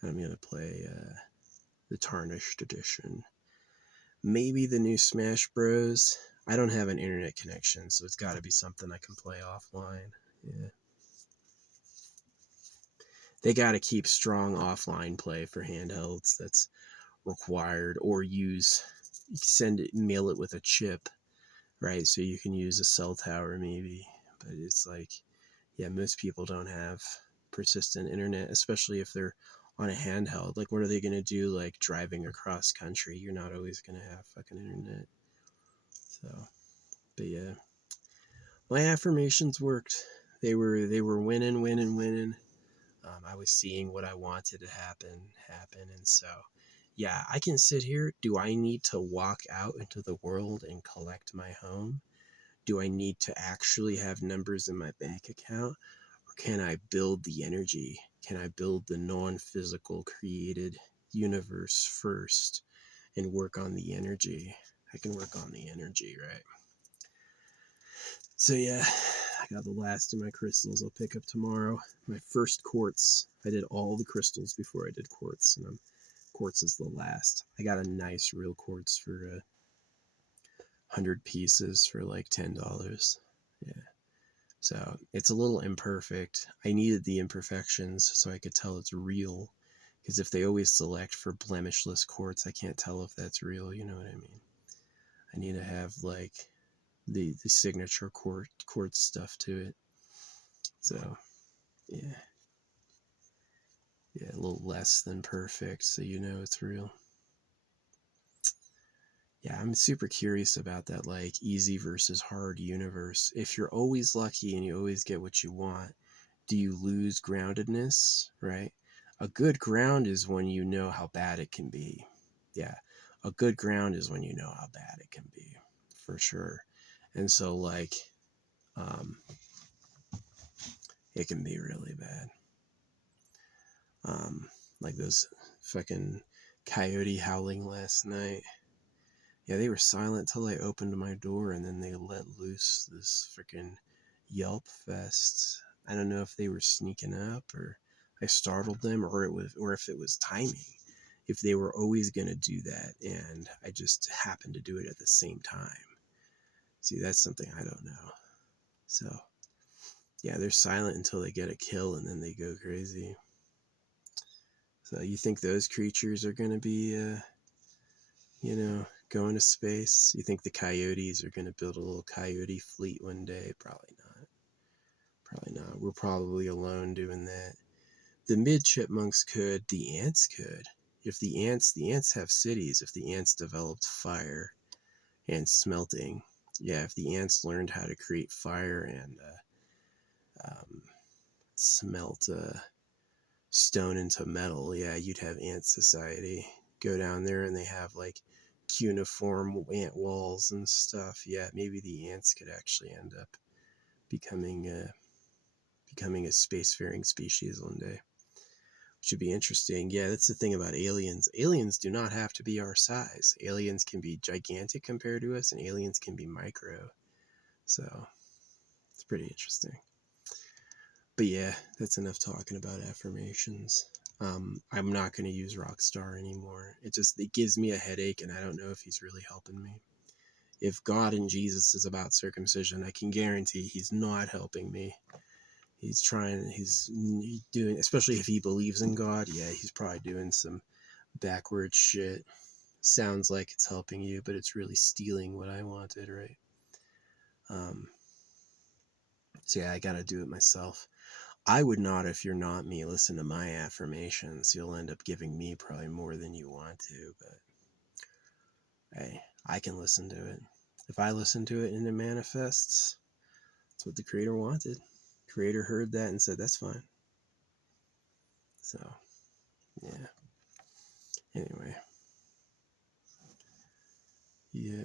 and I'm gonna play the Tarnished Edition. Maybe the new Smash Bros. I don't have an internet connection, so it's got to be something I can play offline. Yeah. They got to keep strong offline play for handhelds. That's required, or mail it with a chip, right? So you can use a cell tower maybe. But it's like, yeah, most people don't have persistent internet, especially if they're on a handheld. Like, what are they going to do? Like driving across country, you're not always going to have fucking internet. So, but yeah, my affirmations worked. They were winning. I was seeing what I wanted to happen, and so yeah, I can sit here. Do I need to walk out into the world and collect my home? Do I need to actually have numbers in my bank account, or can I build the energy? Can I build the non-physical created universe first and work on the energy? I can work on the energy, right? So yeah, I got the last of my crystals I'll pick up tomorrow. My first quartz. I did all the crystals before I did quartz, and quartz is the last. I got a nice real quartz for 100 pieces for like $10. Yeah. So it's a little imperfect. I needed the imperfections so I could tell it's real. Because if they always select for blemishless quartz, I can't tell if that's real. You know what I mean? I need to have like the signature quartz stuff to it. So yeah, a little less than perfect, so you know it's real. Yeah, I'm super curious about that, like easy versus hard universe. If you're always lucky and you always get what you want, do you lose groundedness, right? A good ground is when you know how bad it can be. Yeah, a good ground is when you know how bad it can be, for sure. And so, like, um, it can be really bad. Like those fucking coyote howling last night. Yeah, they were silent till I opened my door, and then they let loose this freaking yelp fest. I don't know if they were sneaking up, or I startled them, or if it was timing. If they were always gonna do that, and I just happened to do it at the same time. See, that's something I don't know. So, yeah, they're silent until they get a kill, and then they go crazy. So you think those creatures are gonna be, going to space? You think the coyotes are going to build a little coyote fleet one day? Probably not. Probably not. We're probably alone doing that. The mid chipmunks could. The ants could. If the ants have cities. If the ants developed fire and smelting, yeah. If the ants learned how to create fire and smelt stone into metal, yeah, you'd have ant society. Go down there and they have like cuneiform ant walls and stuff. Yeah, maybe the ants could actually end up becoming a spacefaring species one day, which would be interesting. Yeah, that's the thing about aliens. Aliens do not have to be our size. Aliens can be gigantic compared to us, and aliens can be micro. So it's pretty interesting. But yeah, that's enough talking about affirmations. I'm not going to use Rockstar anymore. It gives me a headache, and I don't know if he's really helping me. If God and Jesus is about circumcision, I can guarantee he's not helping me. He's doing, especially if he believes in God, yeah, he's probably doing some backward shit. Sounds like it's helping you, but it's really stealing what I wanted, right? So yeah, I gotta do it myself. I would not, if you're not me, listen to my affirmations. You'll end up giving me probably more than you want to, but hey, I can listen to it. If I listen to it and it manifests, that's what the creator wanted. Creator heard that and said, that's fine. So, yeah. Anyway. Yeah.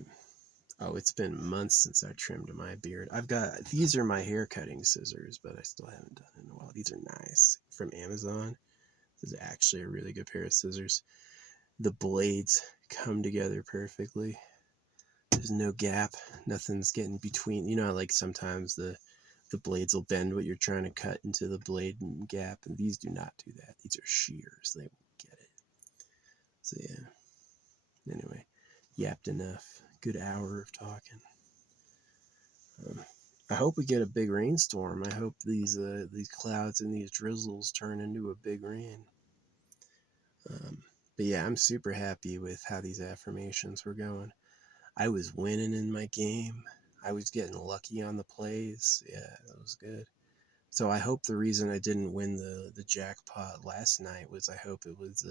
Oh, it's been months since I trimmed my beard. These are my hair cutting scissors, but I still haven't done it in a while. These are nice. From Amazon. This is actually a really good pair of scissors. the blades come together perfectly. There's no gap. Nothing's getting between. You know, like sometimes the blades will bend what you're trying to cut into the blade gap, and these do not do that. These are shears. They won't get it. So yeah. Anyway, yapped enough. Good hour of talking. I hope we get a big rainstorm. I hope these clouds and these drizzles turn into a big rain. But yeah, I'm super happy with how these affirmations were going. I was winning in my game. I was getting lucky on the plays. Yeah, that was good. So I hope the reason I didn't win the jackpot last night was I hope it was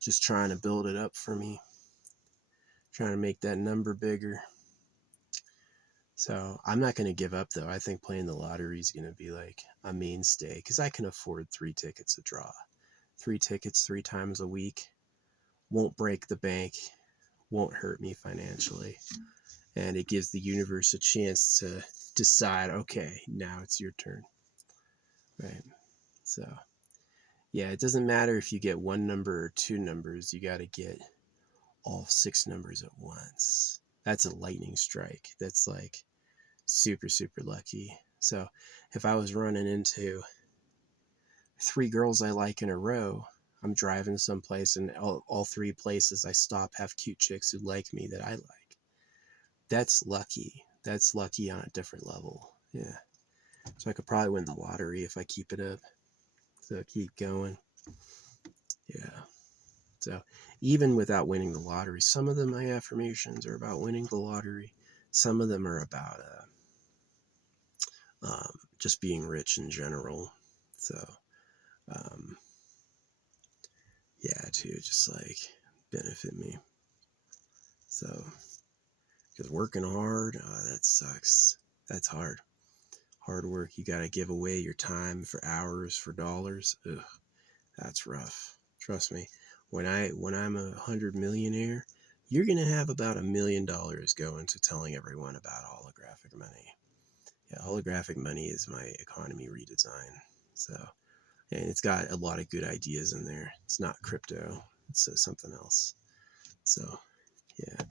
just trying to build it up for me, trying to make that number bigger. So I'm not going to give up, though. I think playing the lottery is going to be like a mainstay because I can afford 3 tickets a draw. 3 tickets 3 times a week won't break the bank, won't hurt me financially. And it gives the universe a chance to decide, okay, now it's your turn. Right? So, yeah, it doesn't matter if you get 1 number or 2 numbers. You got to get all 6 numbers at once. That's a lightning strike. That's like super, super lucky. So if I was running into 3 girls I like in a row, I'm driving someplace and all 3 places I stop have cute chicks who like me that I like. That's lucky. That's lucky on a different level. Yeah. So I could probably win the lottery if I keep it up. So keep going. Yeah. So even without winning the lottery, some of them, my affirmations are about winning the lottery. Some of them are about just being rich in general. So, yeah, to just like benefit me. So, because working hard, that sucks. That's hard. Hard work. You got to give away your time for hours for dollars. Ugh, that's rough. Trust me. When I'm 100 millionaire, you're gonna have about $1 million going to telling everyone about holographic money. Yeah, holographic money is my economy redesign. So, and it's got a lot of good ideas in there. It's not crypto. It's something else. So, yeah.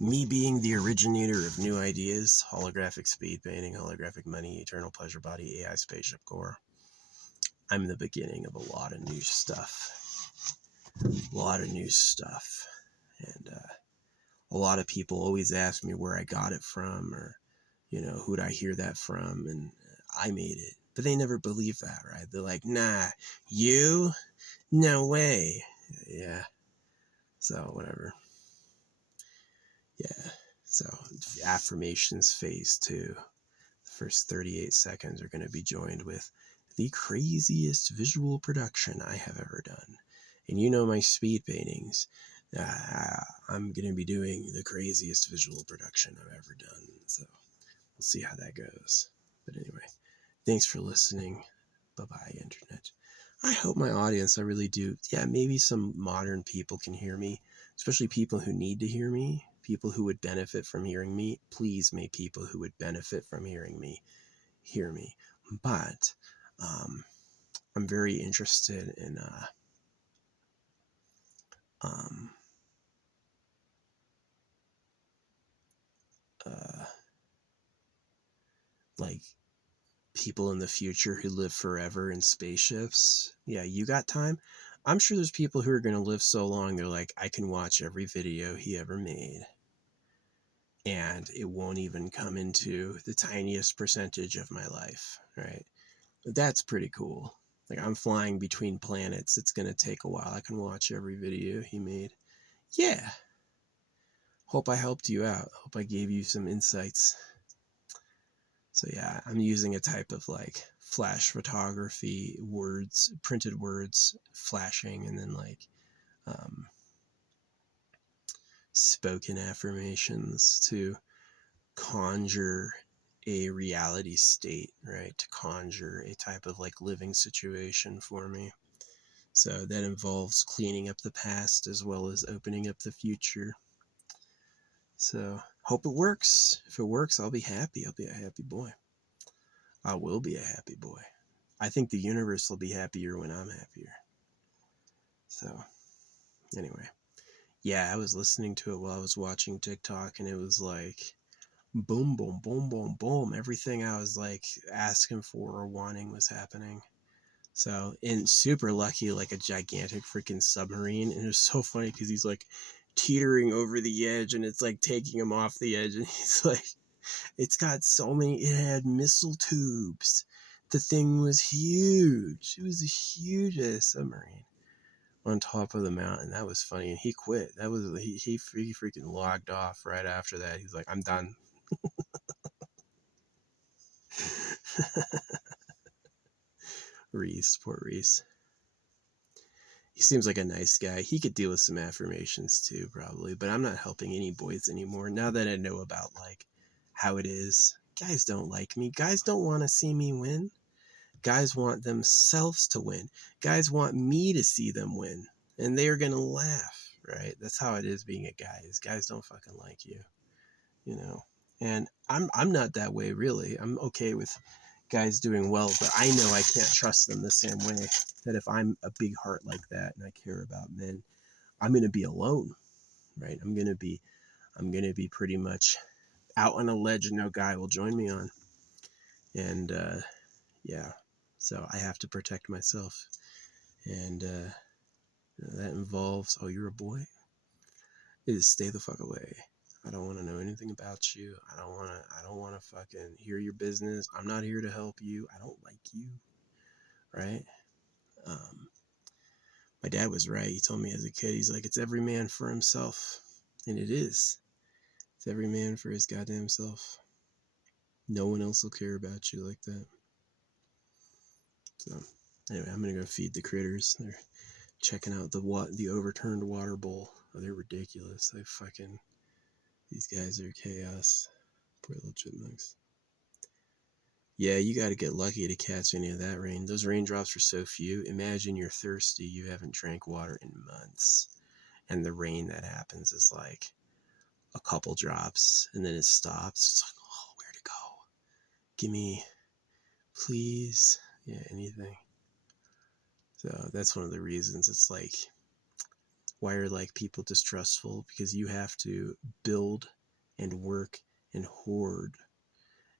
Me being the originator of new ideas, holographic speed painting, holographic money, eternal pleasure body, AI spaceship core. I'm the beginning of a lot of new stuff. A lot of new stuff. And a lot of people always ask me where I got it from or, you know, who'd I hear that from? And I made it. But they never believe that, right? They're like, nah, you? No way. Yeah. So, whatever. Yeah. So, affirmations phase 2. The first 38 seconds are going to be joined with the craziest visual production I have ever done. And you know my speed paintings. I'm going to be doing the craziest visual production I've ever done. So we'll see how that goes. But anyway, thanks for listening. Bye-bye, Internet. I hope my audience, I really do. Yeah, maybe some modern people can hear me, especially people who need to hear me, people who would benefit from hearing me. Please may people who would benefit from hearing me hear me. But I'm very interested in like people in the future who live forever in spaceships. Yeah, you got time? I'm sure there's people who are going to live so long, they're like, I can watch every video he ever made. And it won't even come into the tiniest percentage of my life, right? That's pretty cool. Like, I'm flying between planets. It's going to take a while. I can watch every video he made. Yeah. Hope I helped you out. Hope I gave you some insights. So yeah, I'm using a type of like flash photography, words, printed words, flashing, and then like spoken affirmations to conjure a reality state, right? To conjure a type of like living situation for me. So that involves cleaning up the past as well as opening up the future. So hope it works. If it works, I'll be happy. I'll be a happy boy. I will be a happy boy. I think the universe will be happier when I'm happier. So, anyway, Yeah, I was listening to it while I was watching TikTok, and it was like boom, boom, boom, boom, boom. Everything I was like asking for or wanting was happening. So, and super lucky, like a gigantic freaking submarine. And it was so funny because he's like teetering over the edge and it's like taking him off the edge. And he's like, it's got so many, it had missile tubes. The thing was huge. It was a huge ass submarine on top of the mountain. That was funny. And he quit. That was, he freaking logged off right after that. He's like, I'm done. Reese, poor Reese. He seems like a nice guy. He could deal with some affirmations too, probably. But I'm not helping any boys anymore now that I know about like how it is. Guys don't like me. Guys don't want to see me win. Guys want themselves to win. Guys want me to see them win, and they are gonna laugh, right? That's how it is being a guy. Is guys don't fucking like you, you know. And I'm not that way really. I'm okay with guys doing well, but I know I can't trust them the same way. That if I'm a big heart like that and I care about men, I'm gonna be alone, right? I'm gonna be pretty much out on a ledge no guy will join me on. And yeah, so I have to protect myself, and that involves, oh, you're a boy, is stay the fuck away. I don't want to know anything about you. I don't want to fucking hear your business. I'm not here to help you. I don't like you, right? um, my dad was right. He told me as a kid, he's like, it's every man for himself. And it is. It's every man for his goddamn self. No one else will care about you like that. So anyway, I'm gonna go feed the critters. They're checking out the overturned water bowl. Oh, they're ridiculous. These guys are chaos. Poor little chipmunks. Yeah, you got to get lucky to catch any of that rain. Those raindrops are so few. Imagine you're thirsty. You haven't drank water in months, and the rain that happens is like a couple drops, and then it stops. It's like, oh, where'd it go? Give me, please. Yeah, anything. So that's one of the reasons it's like, why are like people distrustful? Because you have to build and work and hoard,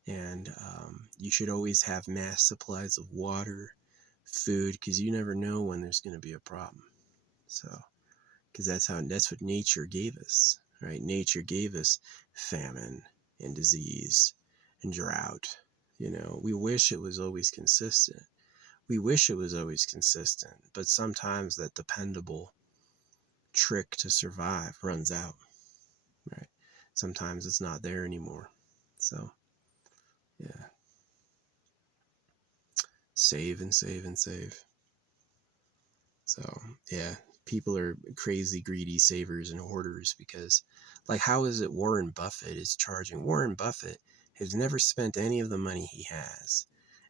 and you should always have mass supplies of water, food, because you never know when there's going to be a problem. So, because that's what nature gave us, right? Nature gave us famine and disease and drought. We wish it was always consistent. We wish it was always consistent, but sometimes that dependable trick to survive runs out, right? Sometimes it's not there anymore. So, yeah, save and save and save. So, yeah, people are crazy greedy savers and hoarders because, like, how is it Warren Buffett is charging? Warren Buffett has never spent any of the money he has.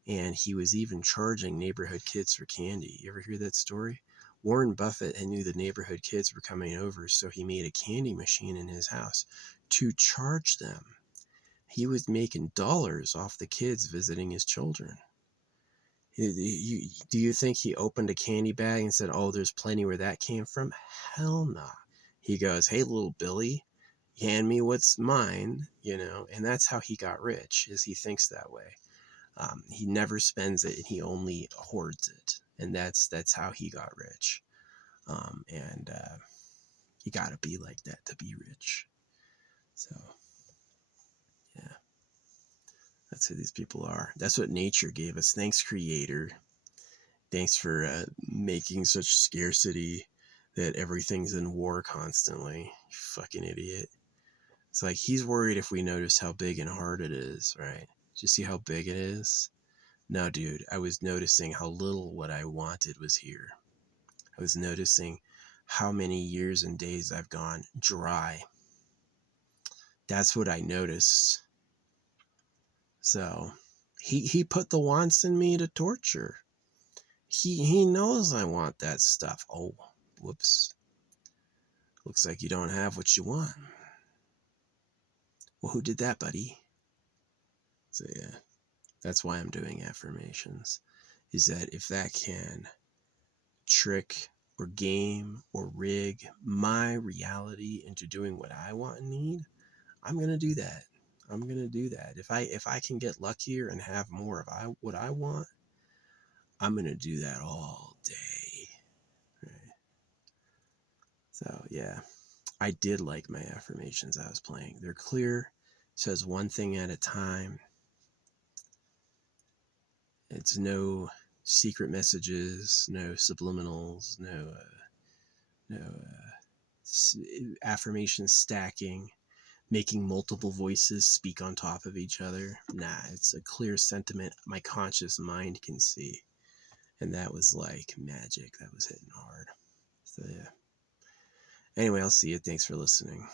And he was even charging neighborhood kids for candy. You ever hear that story? Warren Buffett knew the neighborhood kids were coming over, so he made a candy machine in his house to charge them. He was making dollars off the kids visiting his children. Do you think he opened a candy bag and said, oh, there's plenty where that came from? Hell no. He goes, hey, little Billy, hand me what's mine, and that's how he got rich, is he thinks that way. He never spends it, and he only hoards it, and that's how he got rich. And you got to be like that to be rich. So, yeah, that's who these people are. That's what nature gave us. Thanks, Creator. Thanks for making such scarcity that everything's in war constantly. You fucking idiot. It's like he's worried if we notice how big and hard it is, right? Did you see how big it is? No, dude, I was noticing how little what I wanted was here. I was noticing how many years and days I've gone dry. That's what I noticed. So he put the wants in me to torture. He knows I want that stuff. Oh, whoops. Looks like you don't have what you want. Well, who did that, buddy? So yeah, that's why I'm doing affirmations. Is that if that can trick or game or rig my reality into doing what I want and need, I'm going to do that. I'm going to do that. If I can get luckier and have more of what I want, I'm going to do that all day. Right? So, yeah, I did like my affirmations I was playing. They're clear, says one thing at a time. It's no secret messages, no subliminals, no affirmation stacking, making multiple voices speak on top of each other. Nah, it's a clear sentiment my conscious mind can see. And that was like magic. That was hitting hard. So, yeah. Anyway, I'll see you. Thanks for listening.